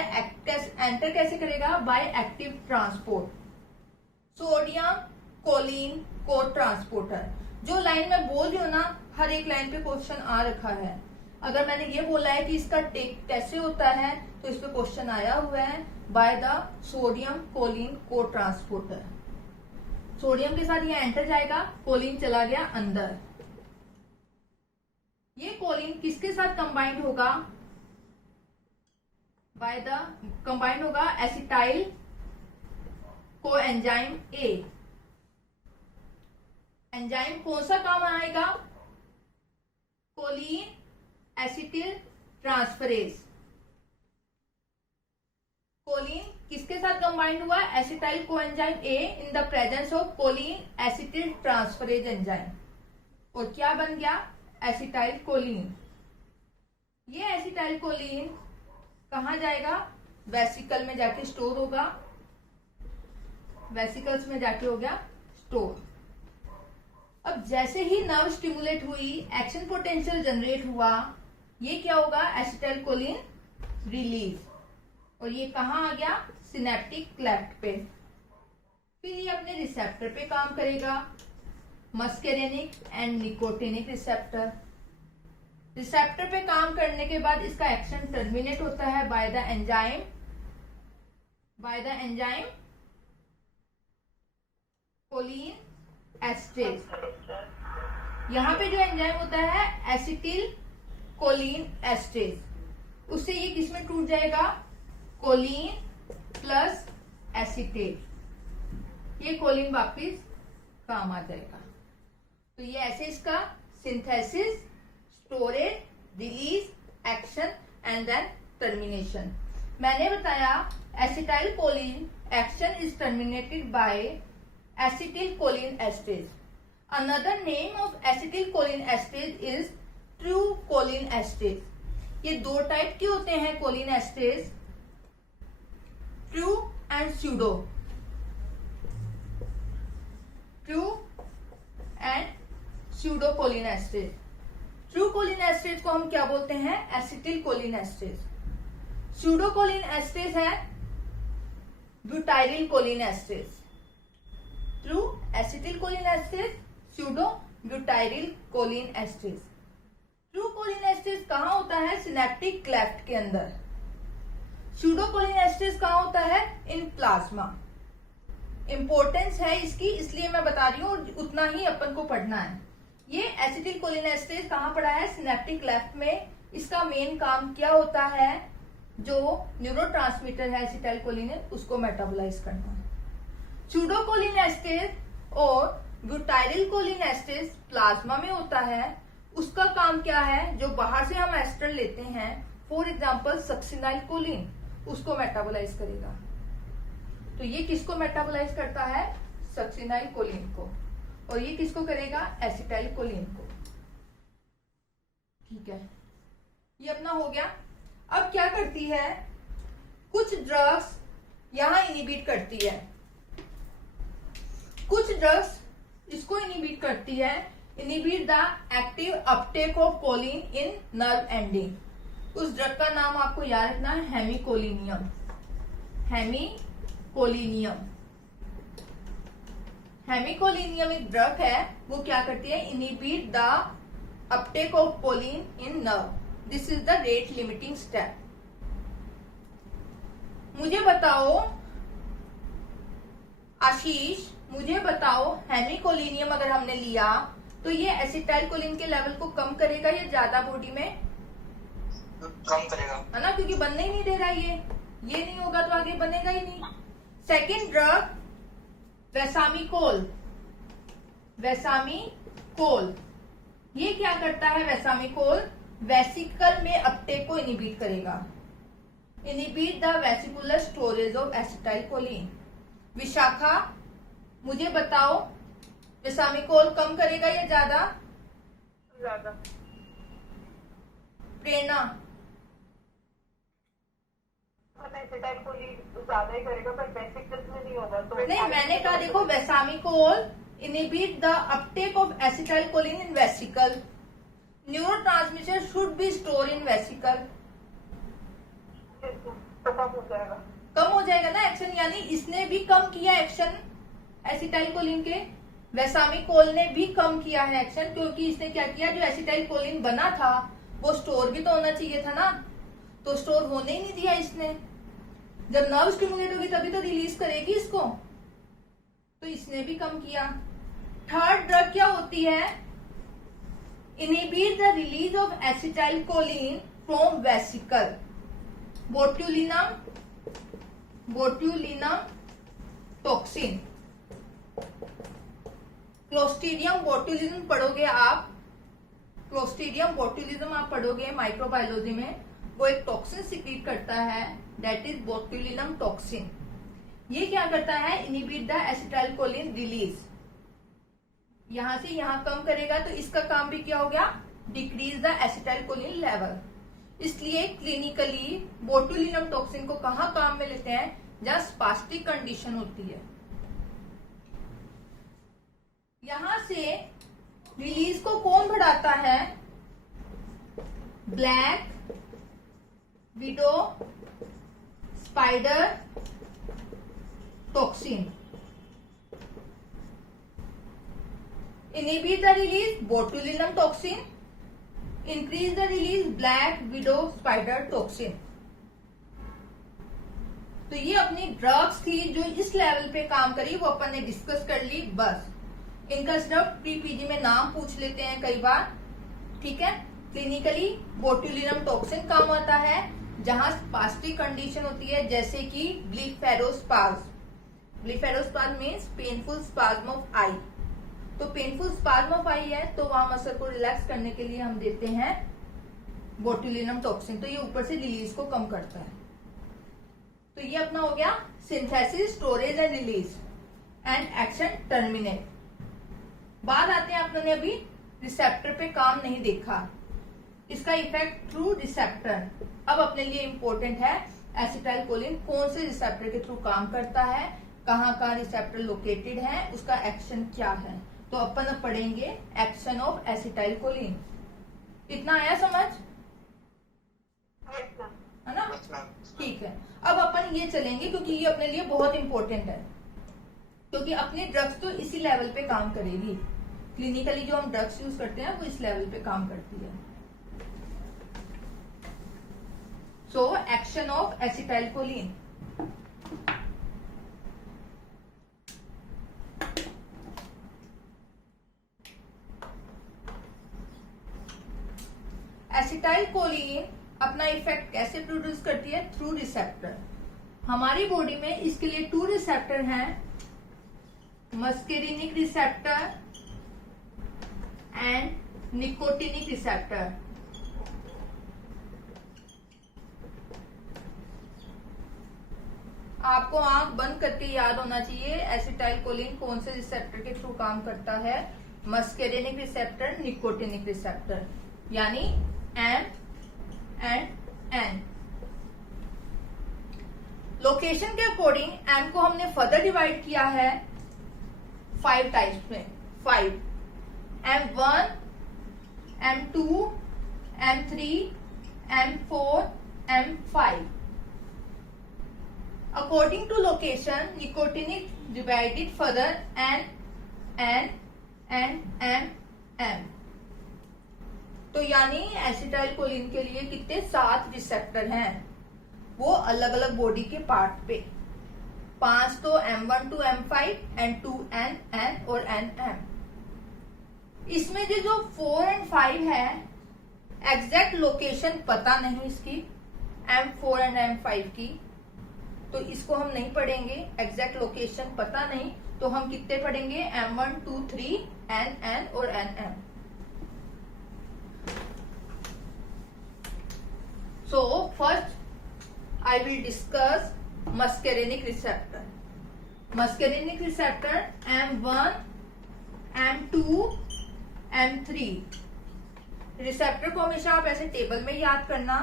एंटर कैसे करेगा? By active transport. Sodium choline co transporter. जो लाइन में बोल रही हूँ ना, हर एक लाइन पे क्वेश्चन आ रखा है। अगर मैंने ये बोला है कि इसका टेक कैसे होता है, तो इस पे क्वेश्चन आया हुआ है by the sodium choline co transporter. Sodium के साथ ये एंटर जाएगा, कोलिन चला गया अंदर। ये कोलिन किसके साथ कंबाइंड होगा? बाय द कंबाइंड होगा acetyl co enzyme A. Enzyme कौन सा काम आएगा? Colin acetyl transferase. कोलिन किसके साथ कंबाइंड हुआ? Acetyl coenzyme A in the presence of choline acetyltransferase enzyme. और क्या बन गया? Acetylcholine. ये एसिटाइल कोलिन कहाँ जाएगा? वेसिकल में जाके स्टोर होगा। वेसिकल्स में जाके हो गया स्टोर। अब जैसे ही नर्व स्टिमुलेट हुई, एक्शन पोटेंशियल जनरेट हुआ, ये क्या होगा? Acetylcholine release. और ये कहाँ आ गया? सिनेप्टिक क्लेफ्ट पे। फिर ये अपने रिसेप्टर पे काम करेगा, मस्केरेनिक एंड निकोटिनिक रिसेप्टर। रिसेप्टर पे काम करने के बाद इसका एक्शन टर्मिनेट होता है by the enzyme cholinesterase. यहाँ पे जो एंजाइम होता है एसिटिल कोलिन एस्ट्रेज, उससे ये किसमें टूट जाएगा? Choline plus acetate. ये कोलिन वापिस काम आ जाएगा। तो ये ऐसे इसका synthesis, storage, release, action and then termination. मैंने बताया acetylcholine action is terminated by acetylcholinesterase. Another name of acetylcholinesterase is true cholinesterase. ये दो टाइप के होते हैं choline esterase, true and pseudo. True and pseudo choline esterase. True cholinesterase को हम क्या बोलते हैं? Acetyl choline esterase. Pseudo choline esterase है ब्यूटाइरिल choline esterase. True acetyl choline esterase, pseudo ब्यूटाइरिल choline esterase. True cholinesterase कहाँ होता है? Synaptic cleft के अंदर। सूडोकोलिनेस्टेज कहाँ होता है? In plasma. इंपॉर्टेंस है इसकी इसलिए मैं बता रही हूँ, उतना ही अपन को पढ़ना है। ये एसिटिल कोलिनेस्टेज कहाँ पड़ा है? सिनेप्टिक लेफ्ट में। इसका मेन काम क्या होता है? जो न्यूरोट्रांसमीटर है एसिटाइलकोलिन उसको मेटाबोलाइज करना है। सूडोकोलिनेस्टेज और ब्यूटाइल कोलिनेस्टेज प्लाज्मा में होता है। उसका काम क्या है? जो बाहर से हम एस्टर लेते हैं, फॉर एग्जाम्पल सक्सिनाइलकोलिन, उसको मेटाबोलाइज करेगा। तो ये किसको मेटाबोलाइज करता है? सक्सिनाइलकोलिन को। और ये किसको करेगा? एसिटाइलकोलिन को। ठीक है, ये अपना हो गया। अब क्या करती है? कुछ ड्रग्स यहां इनिबिट करती है, कुछ ड्रग्स इसको इनिबिट करती है। Inhibit the active uptake of choline in nerve ending. उस ड्रग का नाम आपको याद रखना है, हेमिकोलिनियम। हेमिकोलिनियम एक ड्रग है, वो क्या करती है? Inhibit the uptake of choline in nerve. This is the rate limiting step. मुझे बताओ आशीष, मुझे बताओ हेमिकोलिनियम अगर हमने लिया तो ये एसिटाइलकोलिन के लेवल को कम करेगा या ज्यादा बॉडी में? कम करेगा, है ना, क्योंकि बनने ही नहीं दे रहा ये नहीं होगा तो आगे बनेगा ही नहीं। Second drug vesamicol. ये क्या करता है? वेसामिकोल वेसिकल में अपटेक को इनिबिट करेगा। Inhibit the vesicular storage of acetylcholine. Vishakha, मुझे बताओ वेसामिकोल कम करेगा या ज्यादा? ज्यादा। प्रेरणा, एसिटाइलकोलिन ज्यादा ही करेगा पर वेसिकल में नहीं होगा तो नहीं, मैंने कहा देखो vesamicol inhibit the uptake of acetylcholine in vesicle. Neurotransmitter should be store in vesicle. तो कम हो जाएगा, कम हो जाएगा ना एक्शन, यानी इसने भी कम किया एक्शन एसिटाइलकोलिन के, वेसामिकोल ने भी कम किया है एक्शन, क्योंकि इसने क्या किया? जो एसिटाइलकोलिन बना था वो स्टोर भी तो होना चाहिए था ना, तो स्टोर होने ही नहीं दिया इसने। जब नर्व स्टिमुलेट होगी तभी तो रिलीज करेगी इसको, तो इसने भी कम किया। थर्ड ड्रग क्या होती है? Inhibit the release of acetylcholine from vesicle. Botulinum toxin. Clostridium botulism पढ़ोगे आप, क्लोस्ट्रीडियम बोट्यूलिज्म आप पढ़ोगे माइक्रोबायोलॉजी में। वो एक टॉक्सिन सिक्रीट करता है, दैट इज बोट्यूलिनम टॉक्सिन। ये क्या करता है? Inhibit the acetylcholine release. यहां से यहां कम करेगा, तो इसका काम भी क्या हो गया? Decrease the acetylcholine level. इसलिए क्लिनिकली बोट्यूलिनम टॉक्सिन को कहां काम में लेते हैं? जहां स्पास्टिक कंडीशन होती है। यहां से रिलीज को कौन बढ़ाता है? Black widow spider toxin. Inhibit the release botulinum toxin, increase the release black widow spider toxin. तो ये अपनी ड्रग्स थी जो इस लेवल पे काम करी, वो अपन ने डिस्कस कर ली। बस इनका सिर्फ प्री पीजी में नाम पूछ लेते हैं कई बार, ठीक है। क्लिनिकली बोट्यूलिनम टॉक्सिन काम आता है जहां स्पास्टिक कंडीशन होती है, जैसे कि ब्लीफेरोस्पाज्म। ब्लीफेरोस्पाज्म मीन्स पेनफुल स्पाज्म ऑफ आई। तो पेनफुल स्पाज्म ऑफ आई है तो वहां मसल को रिलैक्स करने के लिए हम देते हैं बोट्यूलिनम टॉक्सिन। तो ये ऊपर से रिलीज को कम करता है। तो ये अपना हो गया synthesis, storage and release and action terminate. बात आते हैं, आपने अभी रिसेप्टर पे काम नहीं देखा, इसका इफेक्ट थ्रू रिसेप्टर। अब अपने लिए इंपॉर्टेंट है एसिटाइलकोलिन कौन से रिसेप्टर के थ्रू काम करता है, कहाँ रिसेप्टर लोकेटेड है, उसका एक्शन क्या है। तो अपन अब पढ़ेंगे एक्शन ऑफ एसिटाइलकोलिन। इतना आया समझ? है ना? ठीक है। अब अपन ये चलेंगे क्योंकि ये अपने लिए बहुत इंपॉर्टेंट है, क्योंकि अपनी ड्रग्स तो इसी लेवल पे काम करेगी। क्लिनिकली जो हम ड्रग्स यूज करते हैं वो इस लेवल पे काम करती है। So action of acetylcholine, acetylcholine अपना इफेक्ट कैसे प्रोड्यूस करती है? Through receptor. हमारी बॉडी में इसके लिए 2 रिसेप्टर हैं, मस्केरिनिक रिसेप्टर एंड निकोटिनिक रिसेप्टर। आपको आंख बंद करके याद होना चाहिए एसिटाइलकोलिन कौन से रिसेप्टर के थ्रू काम करता है। मस्केरिनिक रिसेप्टर, निकोटिनिक रिसेप्टर, यानी एम एंड एन। लोकेशन के अकॉर्डिंग एम को हमने फर्दर डिवाइड किया है 5 टाइप्स में। 5 M1, M2, M3, M4, M5। According to location nicotinic divided further N, M, M। तो यानी एसिटाइलकोलिन के लिए कितने 7 रिसेप्टर हैं, वो अलग अलग बॉडी के पार्ट पे। 5 तो M1 to M5, N2 N और NM। इसमें जो 4 और 5 है एग्जैक्ट लोकेशन पता नहीं इसकी, M4 और M5 की, तो इसको हम नहीं पढ़ेंगे। एग्जैक्ट लोकेशन पता नहीं तो हम कितने पढ़ेंगे? M1, 2, 3, N और NM। So first I will discuss muscarinic receptor. Muscarinic receptor M1, M2, M3। Receptor को हमेशा आप ऐसे टेबल में याद करना।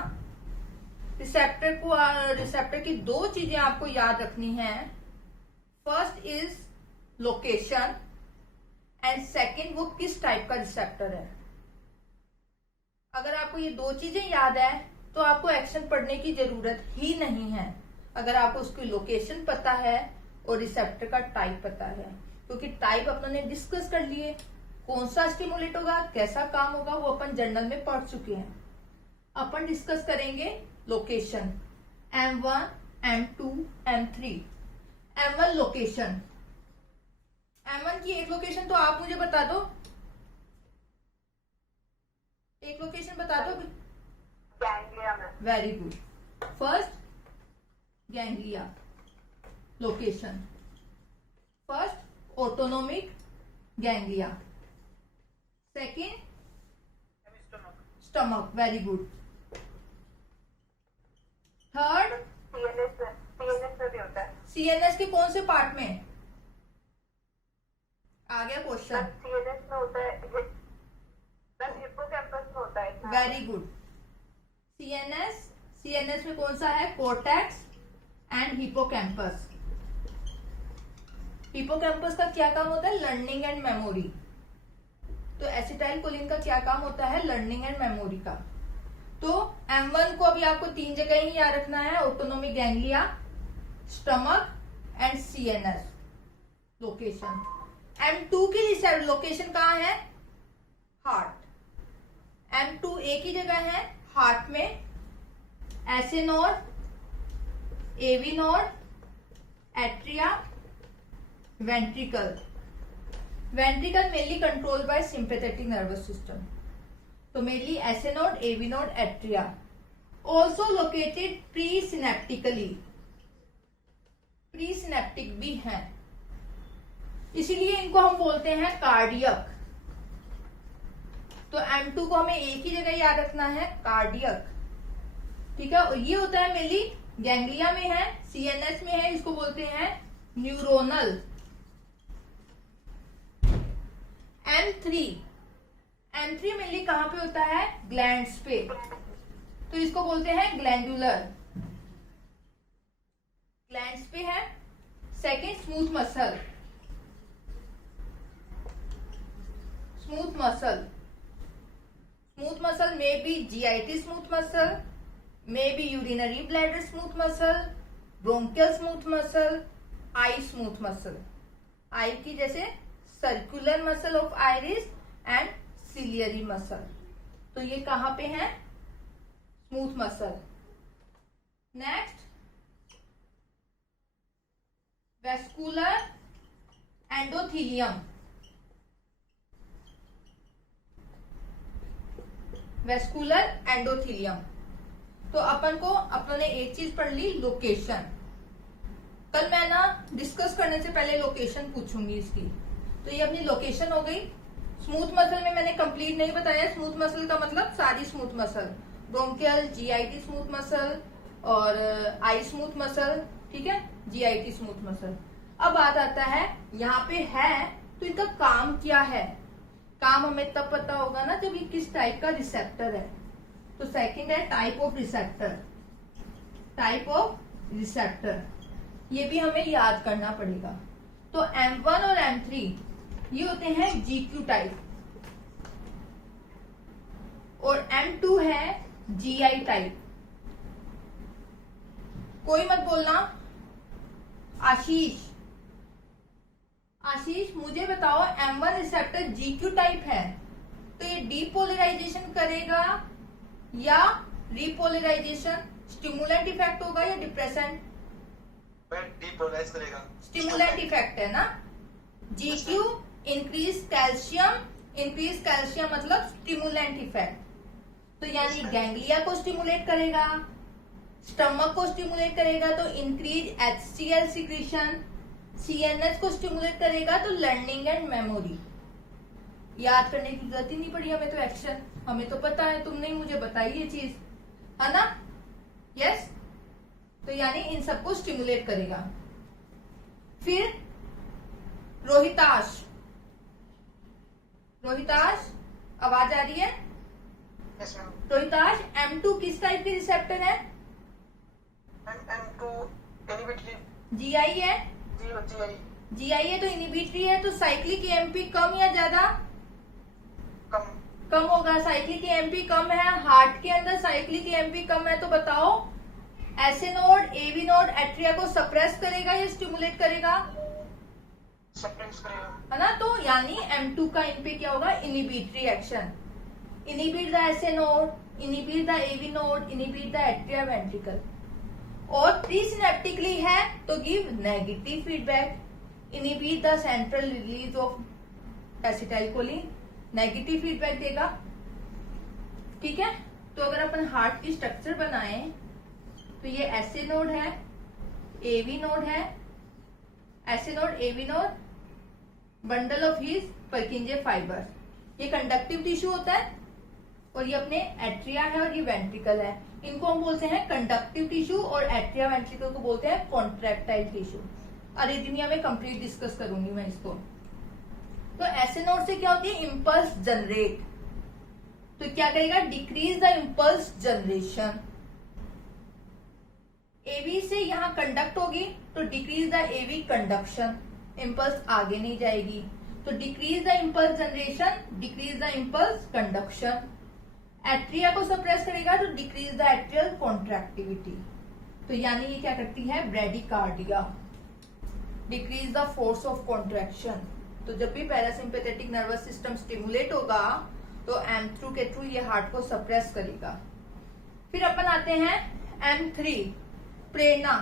रिसेप्टर की 2 चीजें आपको याद रखनी है। First is location and second वो किस टाइप का रिसेप्टर है। अगर आपको ये 2 चीजें याद है तो आपको एक्शन पढ़ने की जरूरत ही नहीं है, अगर आपको उसकी लोकेशन पता है और रिसेप्टर का टाइप पता है। क्योंकि टाइप अपने डिस्कस कर लिए, कौन सा स्टिमुलेट होगा, कैसा काम होगा, वो अपन जर्नल में पढ़ चुके हैं। अपन डिस्कस करेंगे location M1, M2, M3। M1 location, M1 की एक लोकेशन तो आप मुझे बता दो, एक लोकेशन बता दो। गैंग्लिया में। Very good. First ganglia location, first autonomic ganglia, second stomach, very good. Third CNS में भी होता है। CNS के कौन से पार्ट में? आ गया क्वेश्चन। CNS में होता है, हिप्पोकैम्पस में होता है। Very good. CNS में कौन सा है? Cortex and hippocampus. हिपोकैम्पस का क्या काम होता है? Learning and memory. तो एसिटाइलकोलिन का क्या काम होता है? लर्निंग एंड मेमोरी का। तो M1 को अभी आपको 3 जगह ही याद रखना है, autonomic ganglia, stomach and CNS location. M2 की लोकेशन कहाँ है? हार्ट। M2 एक ही जगह है हार्ट में, SA node, AV node, atria, ventricle. Ventricle mainly control by sympathetic nervous system. तो mainly SA node, AV node, atria. Also located pre सिनेप्टिकली, presynaptic भी है, इसीलिए इनको हम बोलते हैं कार्डियक। तो M2 को हमें एक ही जगह याद रखना है, कार्डियक, ठीक है। और ये होता है मेनली गैंग्लिया में है, CNS में है, इसको बोलते हैं न्यूरोनल। M3 मेनली कहां पे होता है? ग्लैंड्स पे, तो इसको बोलते हैं ग्लैंडुलर, ग्लैंड्स पे है। Second smooth muscle, smooth muscle, smooth muscle may be GIT smooth muscle, may be urinary bladder smooth muscle, bronchial smooth muscle, eye smooth muscle। आई की जैसे circular muscle of iris and ciliary muscle. तो ये कहाँ पे है? Smooth muscle. Next vascular endothelium. Vascular endothelium, तो अपन ने एक चीज पढ़ ली, लोकेशन। कल मैं ना डिस्कस करने से पहले लोकेशन पूछूंगी इसकी। तो ये अपनी लोकेशन हो गई। स्मूथ मसल में मैंने कंप्लीट नहीं बताया। स्मूथ मसल का मतलब सारी smooth muscle, bronchial, GIT smooth muscle और आई स्मूथ मसल, ठीक है, जीआईटी स्मूथ मसल। अब बात आता है यहाँ पे है तो इनका काम क्या है। काम हमें तब पता होगा ना जब ये किस टाइप का रिसेप्टर है। तो सेकंड है type of receptor. Type of receptor ये भी हमें याद करना पड़ेगा। तो M1 और M3 ये होते हैं GQ टाइप और M2 है GI टाइप। कोई मत बोलना आशीष मुझे बताओ M1 रिसेप्टर GQ टाइप है तो ये डीपोलराइजेशन करेगा या रिपोलराइजेशन? स्टिमुलेंट इफेक्ट होगा या डिप्रेसेंट? डीपोलराइज करेगा। स्टिमुलेंट इफेक्ट है ना। GQ इंक्रीज कैल्शियम मतलब स्टिमुलेंट इफेक्ट। तो यानी गैंग्लिया को स्टिमुलेट करेगा, स्टमक को स्टिमुलेट करेगा तो इंक्रीज HCl सिक्रीशन, CNS को स्टिमुलेट करेगा तो लर्निंग एंड मेमोरी। याद करने की जरूरत ही नहीं पड़ी हमें, तो एक्शन हमें तो पता है, तुमने ही मुझे बताई ये चीज, है ना। यस, तो यानी इन सबको स्टिमुलेट करेगा। फिर रोहिताश आवाज आ रही है? Yes ma'am. रोहिताश M2 किस टाइप के रिसेप्टर है? M2 inhibitory. GI है? GI है तो इनहिबिटरी है, तो साइक्लिक AMP कम या ज्यादा? कम होगा। साइक्लिक AMP कम है, हार्ट के अंदर साइक्लिक AMP कम है, तो बताओ S A node, AV node atria को सप्रेस करेगा या स्टिमुलेट करेगा? सप्रेस करेगा, है ना। तो यानी M2 का इन पे क्या होगा? Inhibitory action. Inhibit the SA node, inhibit the AV node, inhibit the atria ventricle. और प्रीसिनेप्टिकली है तो give negative feedback, inhibit the central release of acetylcholine, negative feedback देगा, ठीक है। तो अगर अपन हार्ट की स्ट्रक्चर बनाए तो ये एसए नोड है, AV नोड है, SA node, AV node, bundle of His Purkinje fibre, ये कंडक्टिव टिश्यू होता है और ये अपने एट्रिया है और ये वेंट्रिकल है। इनको हम बोलते हैं कंडक्टिव टिश्यू और एट्रिया वेंट्रिकल को बोलते हैं कॉन्ट्रैक्टाइल टिश्यू। अरिथमिया में कंप्लीट डिस्कस करूंगी मैं इसको। तो एसए नोड से क्या होती है? Impulse generate. तो क्या करेगा? Decrease the impulse generation. AV से यहाँ कंडक्ट होगी तो decrease the AV conduction, impulse आगे नहीं जाएगी। तो decrease the impulse generation, decrease the impulse conduction. Atria को सप्रेस करेगा तो डिक्रीज द एट्रियल कॉन्ट्रैक्टिविटी। तो यानी ये क्या करती है? Bradycardia, decrease the force of contraction. तो जब भी पैरासिम्पैथेटिक नर्वस सिस्टम स्टिमुलेट होगा तो M2 के थ्रू ये हार्ट को सप्रेस करेगा। फिर अपन आते हैं M3 प्रेरणा।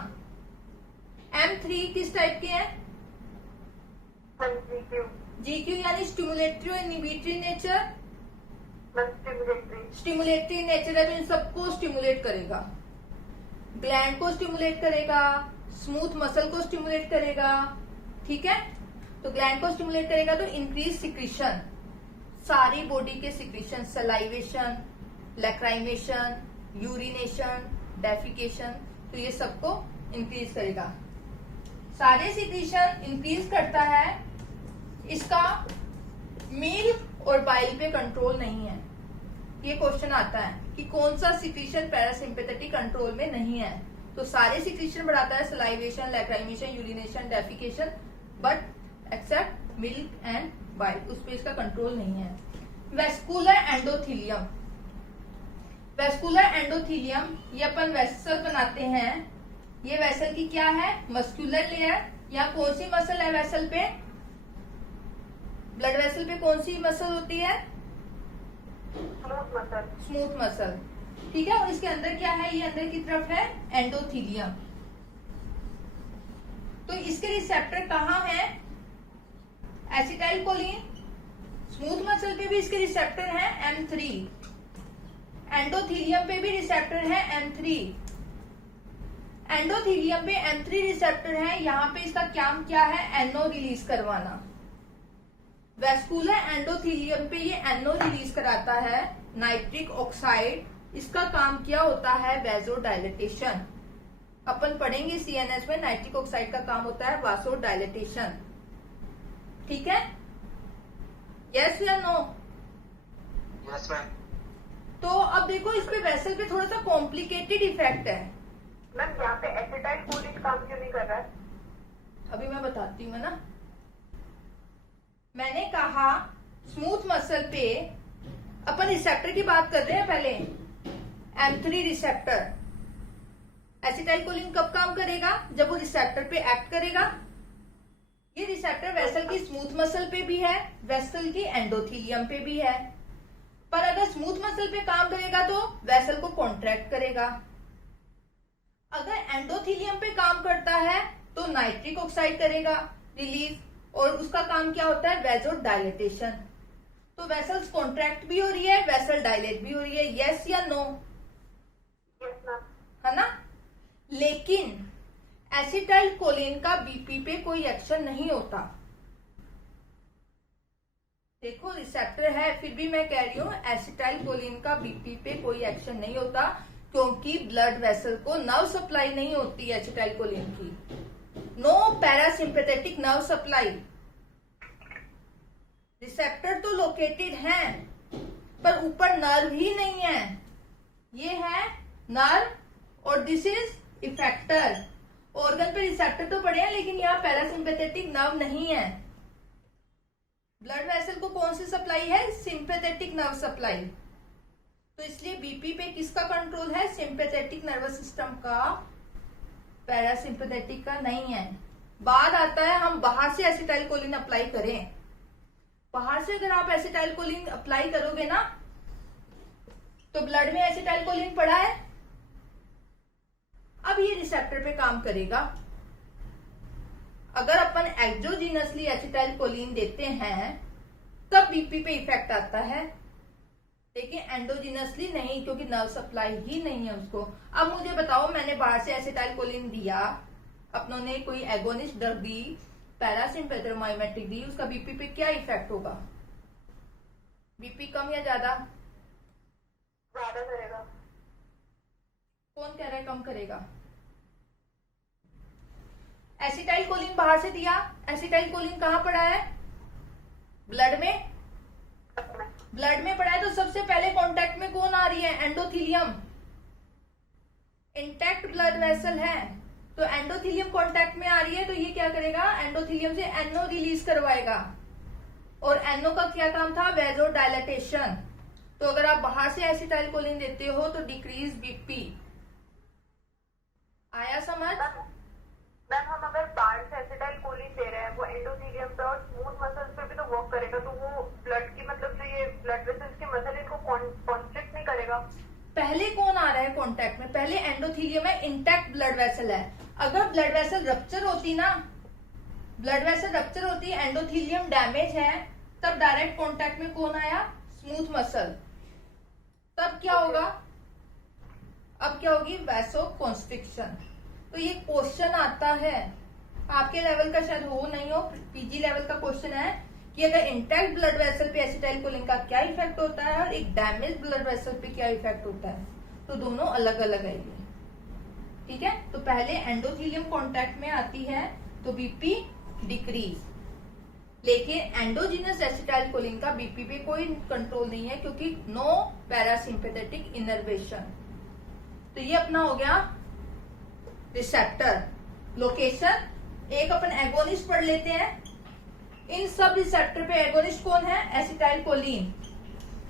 M3 किस टाइप के हैं? GQ यानी स्टिमुलेटरी और इनहिबिटरी नेचर। स्टिमुलेटरी नेचर है तो इन सबको स्टिमुलेट करेगा, ग्लैंड को स्टिमुलेट करेगा, स्मूथ मसल को स्टिमुलेट करेगा, ठीक है। तो ग्लैंड को स्टिमुलेट करेगा तो इंक्रीज सिक्रीशन, सारी बॉडी के secretion, salivation, lacrimation, urination, defecation, तो ये सबको इंक्रीज करेगा। सारे सिक्रीशन इंक्रीज करता है। इसका मिल्क और बाइल पे कंट्रोल नहीं है। ये क्वेश्चन आता है कि कौन सा सिक्रीशन पैरासिम्पैथेटिक कंट्रोल में नहीं है। तो सारे सिक्रीशन बढ़ाता है, salivation, lacrimation, urination, defecation, but except milk and bile, उस पे इसका कंट्रोल नहीं है। Vascular endothelium. वेस्कुलर एंडोथीलियम ये अपन वेसल बनाते हैं। ये वेसल की क्या है? Muscular layer. यहाँ कौन सी मसल है वेसल पे? ब्लड वेसल पे कौन सी मसल होती है? Smooth muscle. Smooth muscle. ठीक है, और इसके अंदर क्या है, ये अंदर की तरफ है एंडोथीलियम। तो इसके रिसेप्टर कहाँ है, एसिटाइल कोलिन। स्मूथ मसल पे भी इसके रिसेप्टर है M3, एंडोथीलियम पे भी रिसेप्टर है M3। एंडोथीलियम पे M3 रिसेप्टर है, यहाँ पे इसका काम क्या है, NO रिलीज करवाना। वेस्कुलर एंडोथीलियम पे ये NO रिलीज कराता है, नाइट्रिक ऑक्साइड। इसका काम क्या होता है, वेजोडाइलेटेशन। अपन पढ़ेंगे CNS में, नाइट्रिक ऑक्साइड का काम होता है वासोडाइलेटेशन। ठीक है, यस या नो? Yes ma'am. तो अब देखो इस पे वेसल पे थोड़ा सा कॉम्प्लिकेटेड इफेक्ट है। मैम यहाँ पे एसिटाइल कोलिन काम क्यों नहीं कर रहा है? अभी मैं बताती हूँ ना। मैंने कहा स्मूथ मसल पे अपन रिसेप्टर की बात कर रहे हैं पहले, M3 रिसेप्टर। एसिटाइल कोलिन कब काम करेगा, जब वो रिसेप्टर पे एक्ट करेगा। ये रिसेप्टर वेसल की स्मूथ मसल पे भी है, वेसल की एंडोथीलियम पे भी है। पर अगर स्मूथ मसल पे काम करेगा तो वेसल को कॉन्ट्रैक्ट करेगा। अगर एंडोथीलियम पे काम करता है तो नाइट्रिक ऑक्साइड करेगा रिलीज, और उसका काम क्या होता है, वेजोडाइलेटेशन। तो वेसल्स कॉन्ट्रैक्ट भी हो रही है, वेसल डायलेट भी हो रही है, यस या नो? Yes ma'am. है ना। लेकिन एसिटाइल कोलिन का बीपी पे कोई एक्शन नहीं होता। देखो रिसेप्टर है, फिर भी मैं कह रही हूँ एसिटाइल कोलिन का बीपी पे कोई एक्शन नहीं होता, क्योंकि ब्लड वेसल को नर्व सप्लाई नहीं होती है एसिटाइल कोलिन की। No parasympathetic nerve supply. Receptor तो लोकेटेड है, पर ऊपर नर्व ही नहीं है। ये है नर्व, और दिस इज इफेक्टर। ऑर्गन पे रिसेप्टर तो पड़े हैं, लेकिन यहाँ पैरासिम्पैथेटिक नर्व नहीं है। ब्लड वेसल को कौन सी सप्लाई है, सिंपैथेटिक नर्व सप्लाई। तो इसलिए बीपी पे किसका कंट्रोल है, सिंपैथेटिक नर्वस सिस्टम का, पैरासिम्पैथेटिक का नहीं है। बाद आता है हम बाहर से एसिटाइल कोलिन अप्लाई करें। बाहर से अगर आप एसिटाइल कोलिन अप्लाई करोगे ना, तो ब्लड में एसिटाइल कोलिन पड़ा है, अब ये रिसेप्टर पे काम करेगा। अगर अपन एक्सोजीनसली एसिटाइल कोलिन देते हैं तब बीपी पे इफेक्ट आता है, लेकिन एंडोजीनसली नहीं, क्योंकि नर्व सप्लाई ही नहीं है उसको। अब मुझे बताओ, मैंने बाहर से एसिटाइल कोलिन दिया, अपनों ने कोई एगोनिस्ट ड्रग दी, पैरासिम्पैथेटिक माइमेटिक दी, उसका बीपी पे क्या इफेक्ट होगा, बीपी कम या ज्यादा? ज्यादा करेगा। कौन कह रहा है कम करेगा? एसिटाइल कोलिन बाहर से दिया, एसिटाइल कोलिन कहाँ पड़ा है, ब्लड में। ब्लड में पड़ा है, तो सबसे पहले कांटेक्ट में कौन आ रही है, एंडोथीलियम। इंटैक्ट ब्लड वेसल है, तो एंडोथीलियम कांटेक्ट में आ रही है, तो ये क्या करेगा, एंडोथीलियम से NO रिलीज करवाएगा। और NO का क्या काम था, वेजोडाइलेटेशन। तो अगर आप बाहर से एसिटाइल कोलिन देते हो तो डिक्रीज बीपी। आया समझ? मैम हम अगर बाहर से एसिटाइल कोलिन दे रहे हैं, वो एंडोथीलियम पे और स्मूथ मसल्स पे भी तो वर्क करेगा, तो वो ब्लड की मतलब जो ये ब्लड वेसल्स की मसल इनको कॉन्स्ट्रिक्ट नहीं करेगा। पहले कौन आ रहा है कांटेक्ट में, पहले एंडोथीलियम है, इंटैक्ट ब्लड वेसल है। अगर ब्लड वेसल रप्चर होती ना, ब्लड वेसल रप्चर होती, एंडोथीलियम डैमेज है, तब डायरेक्ट कांटेक्ट में कौन आया, स्मूथ मसल। तब क्या होगा, अब क्या होगी, वैसो कॉन्स्ट्रिक्शन। तो ये क्वेश्चन आता है, आपके लेवल का शायद हो नहीं हो, पीजी लेवल का क्वेश्चन है कि अगर इंटैक्ट ब्लड वेसल पे एसिटाइल कोलिन का क्या इफेक्ट होता है और एक डैमेज ब्लड वेसल पे क्या इफेक्ट होता है। तो दोनों अलग अलग है ये, ठीक है। तो पहले एंडोथीलियम कांटेक्ट में आती है तो बीपी डिक्रीज, लेकिन एंडोजीनस एसिटाइल कोलिन का बीपी पे कोई कंट्रोल नहीं है, क्योंकि नो पैरासिम्पैथेटिक इनर्वेशन। तो ये अपना हो गया रिसेप्टर। लोकेशन, एक अपन एगोनिस्ट पढ़ लेते हैं। इन सब रिसेप्टर पे एगोनिस्ट कौन है, acetyl choline.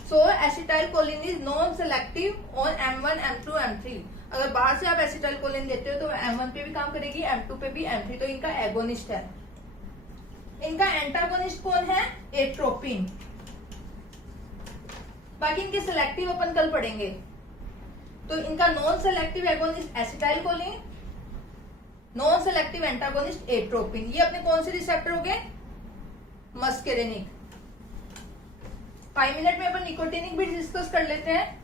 So acetyl choline is non selective on M1, M2, M3। अगर बाहर से आप एसिटाइल कोलिन देते हो तो M1 पे भी काम करेगी, M2 पे भी, M3, तो इनका एगोनिस्ट है। इनका एंटागोनिस्ट कौन है, एट्रोपिन। बाकी इनके सिलेक्टिव अपन कल पढ़ेंगे। तो इनका non selective agonist acetyl choline, non selective antagonist atropine. ये अपने कौन से रिसेप्टर हो गए? मस्केरेनिक। 5 मिनट में अपन निकोटिनिक भी डिस्कस कर लेते हैं।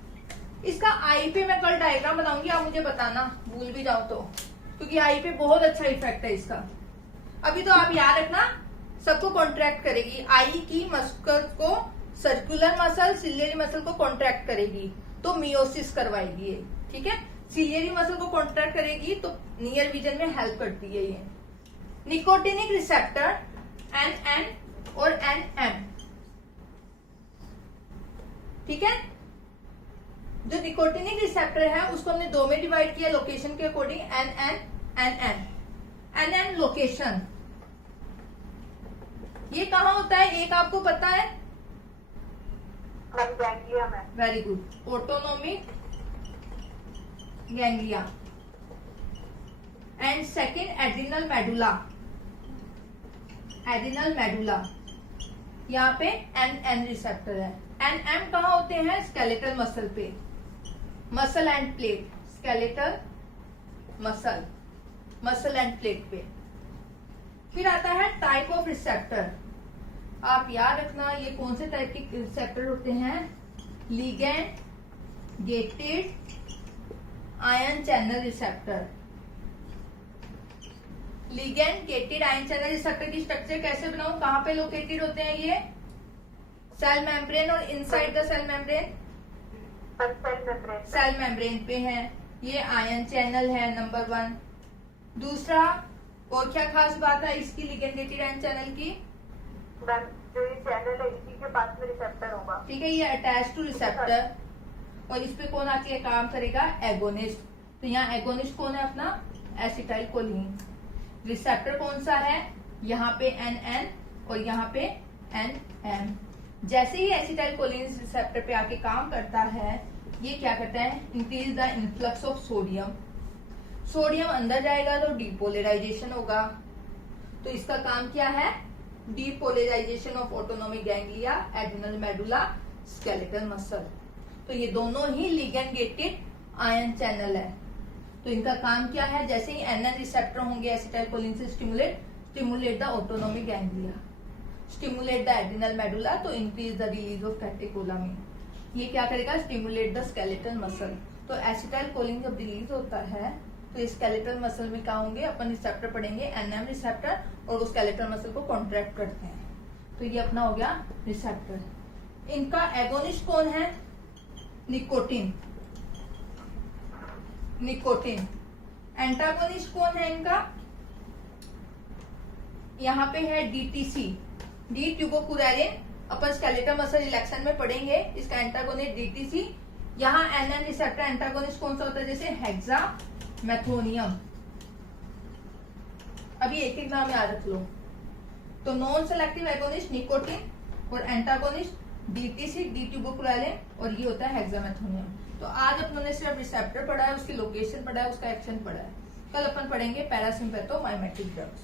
इसका आई पे मैं कल डायग्राम बनाऊंगी, आप मुझे बताना भूल भी जाओ तो, क्योंकि आई पे बहुत अच्छा इफेक्ट है इसका। अभी तो आप याद रखना, सबको कॉन्ट्रैक्ट करेगी। आई की मस्कुलर को, सर्कुलर मसल सिलियरी मसल को कॉन्ट्रैक्ट करेगी तो मियोसिस करवाएगी ये, ठीक है। सिलियरी मसल को कॉन्ट्रैक्ट करेगी तो नियर विजन में हेल्प करती है ये। निकोटिनिक रिसेप्टर NN और NM, ठीक है। जो निकोटिनिक रिसेप्टर है उसको हमने 2 में डिवाइड किया लोकेशन के according, NN, NN। NN location ये कहाँ होता है, एक आपको पता है? गैंग्लिया में। Very good, autonomic ganglia. And second adrenal medulla, adrenal medulla, यहाँ पे NN रिसेप्टर है। NM कहाँ होते हैं? स्केलेटल मसल पे, muscle end plate, skeletal muscle, muscle end plate पे। फिर आता है टाइप ऑफ रिसेप्टर। आप याद रखना ये कौन से टाइप के रिसेप्टर होते हैं? Ligand gated ion channel receptor. Ligand gated ion channel receptor की स्ट्रक्चर कैसे बनाऊं, कहां पे लोकेटेड होते हैं ये? सेल मेम्ब्रेन और inside the cell membrane, cell membrane पे है। ये आयन चैनल है नंबर 1। दूसरा, और क्या खास बात है इसकी लिगैंड गेटेड आयन चैनल की? जो ये चैनल है इसी के पास में रिसेप्टर होगा, ठीक है। ये अटैच टू रिसेप्टर, और इस पे कौन आके काम करेगा? एगोनिस्ट। तो यहाँ एगोनिस्ट कौन है अपना? Acetyl choline. रिसेप्टर कौन सा है? यहाँ पे NN और यहाँ पे NM। जैसे ही एसिटाइल कोलिन रिसेप्टर पे आके काम करता है, ये क्या करता है? Increase the influx of sodium. Sodium अंदर जाएगा तो डीपोलराइजेशन होगा। तो इसका काम क्या है? Depolarisation of autonomic ganglia, adrenal medulla, skeletal muscle. तो ये दोनों ही लिगैंड गेटेड आयन चैनल है। तो इनका काम क्या है? जैसे ही NN रिसेप्टर होंगे एसिटाइल कोलिन से stimulate the autonomic ganglia, stimulate the adrenal medulla, तो increase the release of catecholamine. ये क्या करेगा? Stimulate the skeletal muscle. तो एसिटाइल कोलिन जब रिलीज होता है तो इस स्केलेटल मसल में क्या होंगे? अपन रिसेप्टर पढ़ेंगे NM रिसेप्टर, और उस स्केलेटल मसल को कॉन्ट्रैक्ट करते हैं। तो ये अपना हो गया रिसेप्टर। इनका एगोनिस्ट कौन है? Nicotine, nicotine. एंटागोनिस्ट कौन है इनका? यहाँ पे है DTC, डी ट्यूबोकुरेलिन। अपन स्केलेटल मसल रिलैक्शन में पढ़ेंगे इसका एंटागोनिस्ट DTC। यहाँ NN रिसेप्टर एंटागोनिस्ट कौन सा होता है? जैसे हेक्सामेथोनियम। अभी एक एक नाम याद रख लो। तो नॉन सेलेक्टिव एगोनिस्ट निकोटिन और एंटागोनिस्ट DTC, डी ट्यूबोकुरेलिन, और ये होता है हेक्सामेथोनियम। तो आज अपन ने सिर्फ रिसेप्टर पढ़ा है, उसकी लोकेशन पढ़ा है, उसका एक्शन पढ़ा है। कल अपन पढ़ेंगे पैरासिम्पैथोमाइमेटिक ड्रग्स।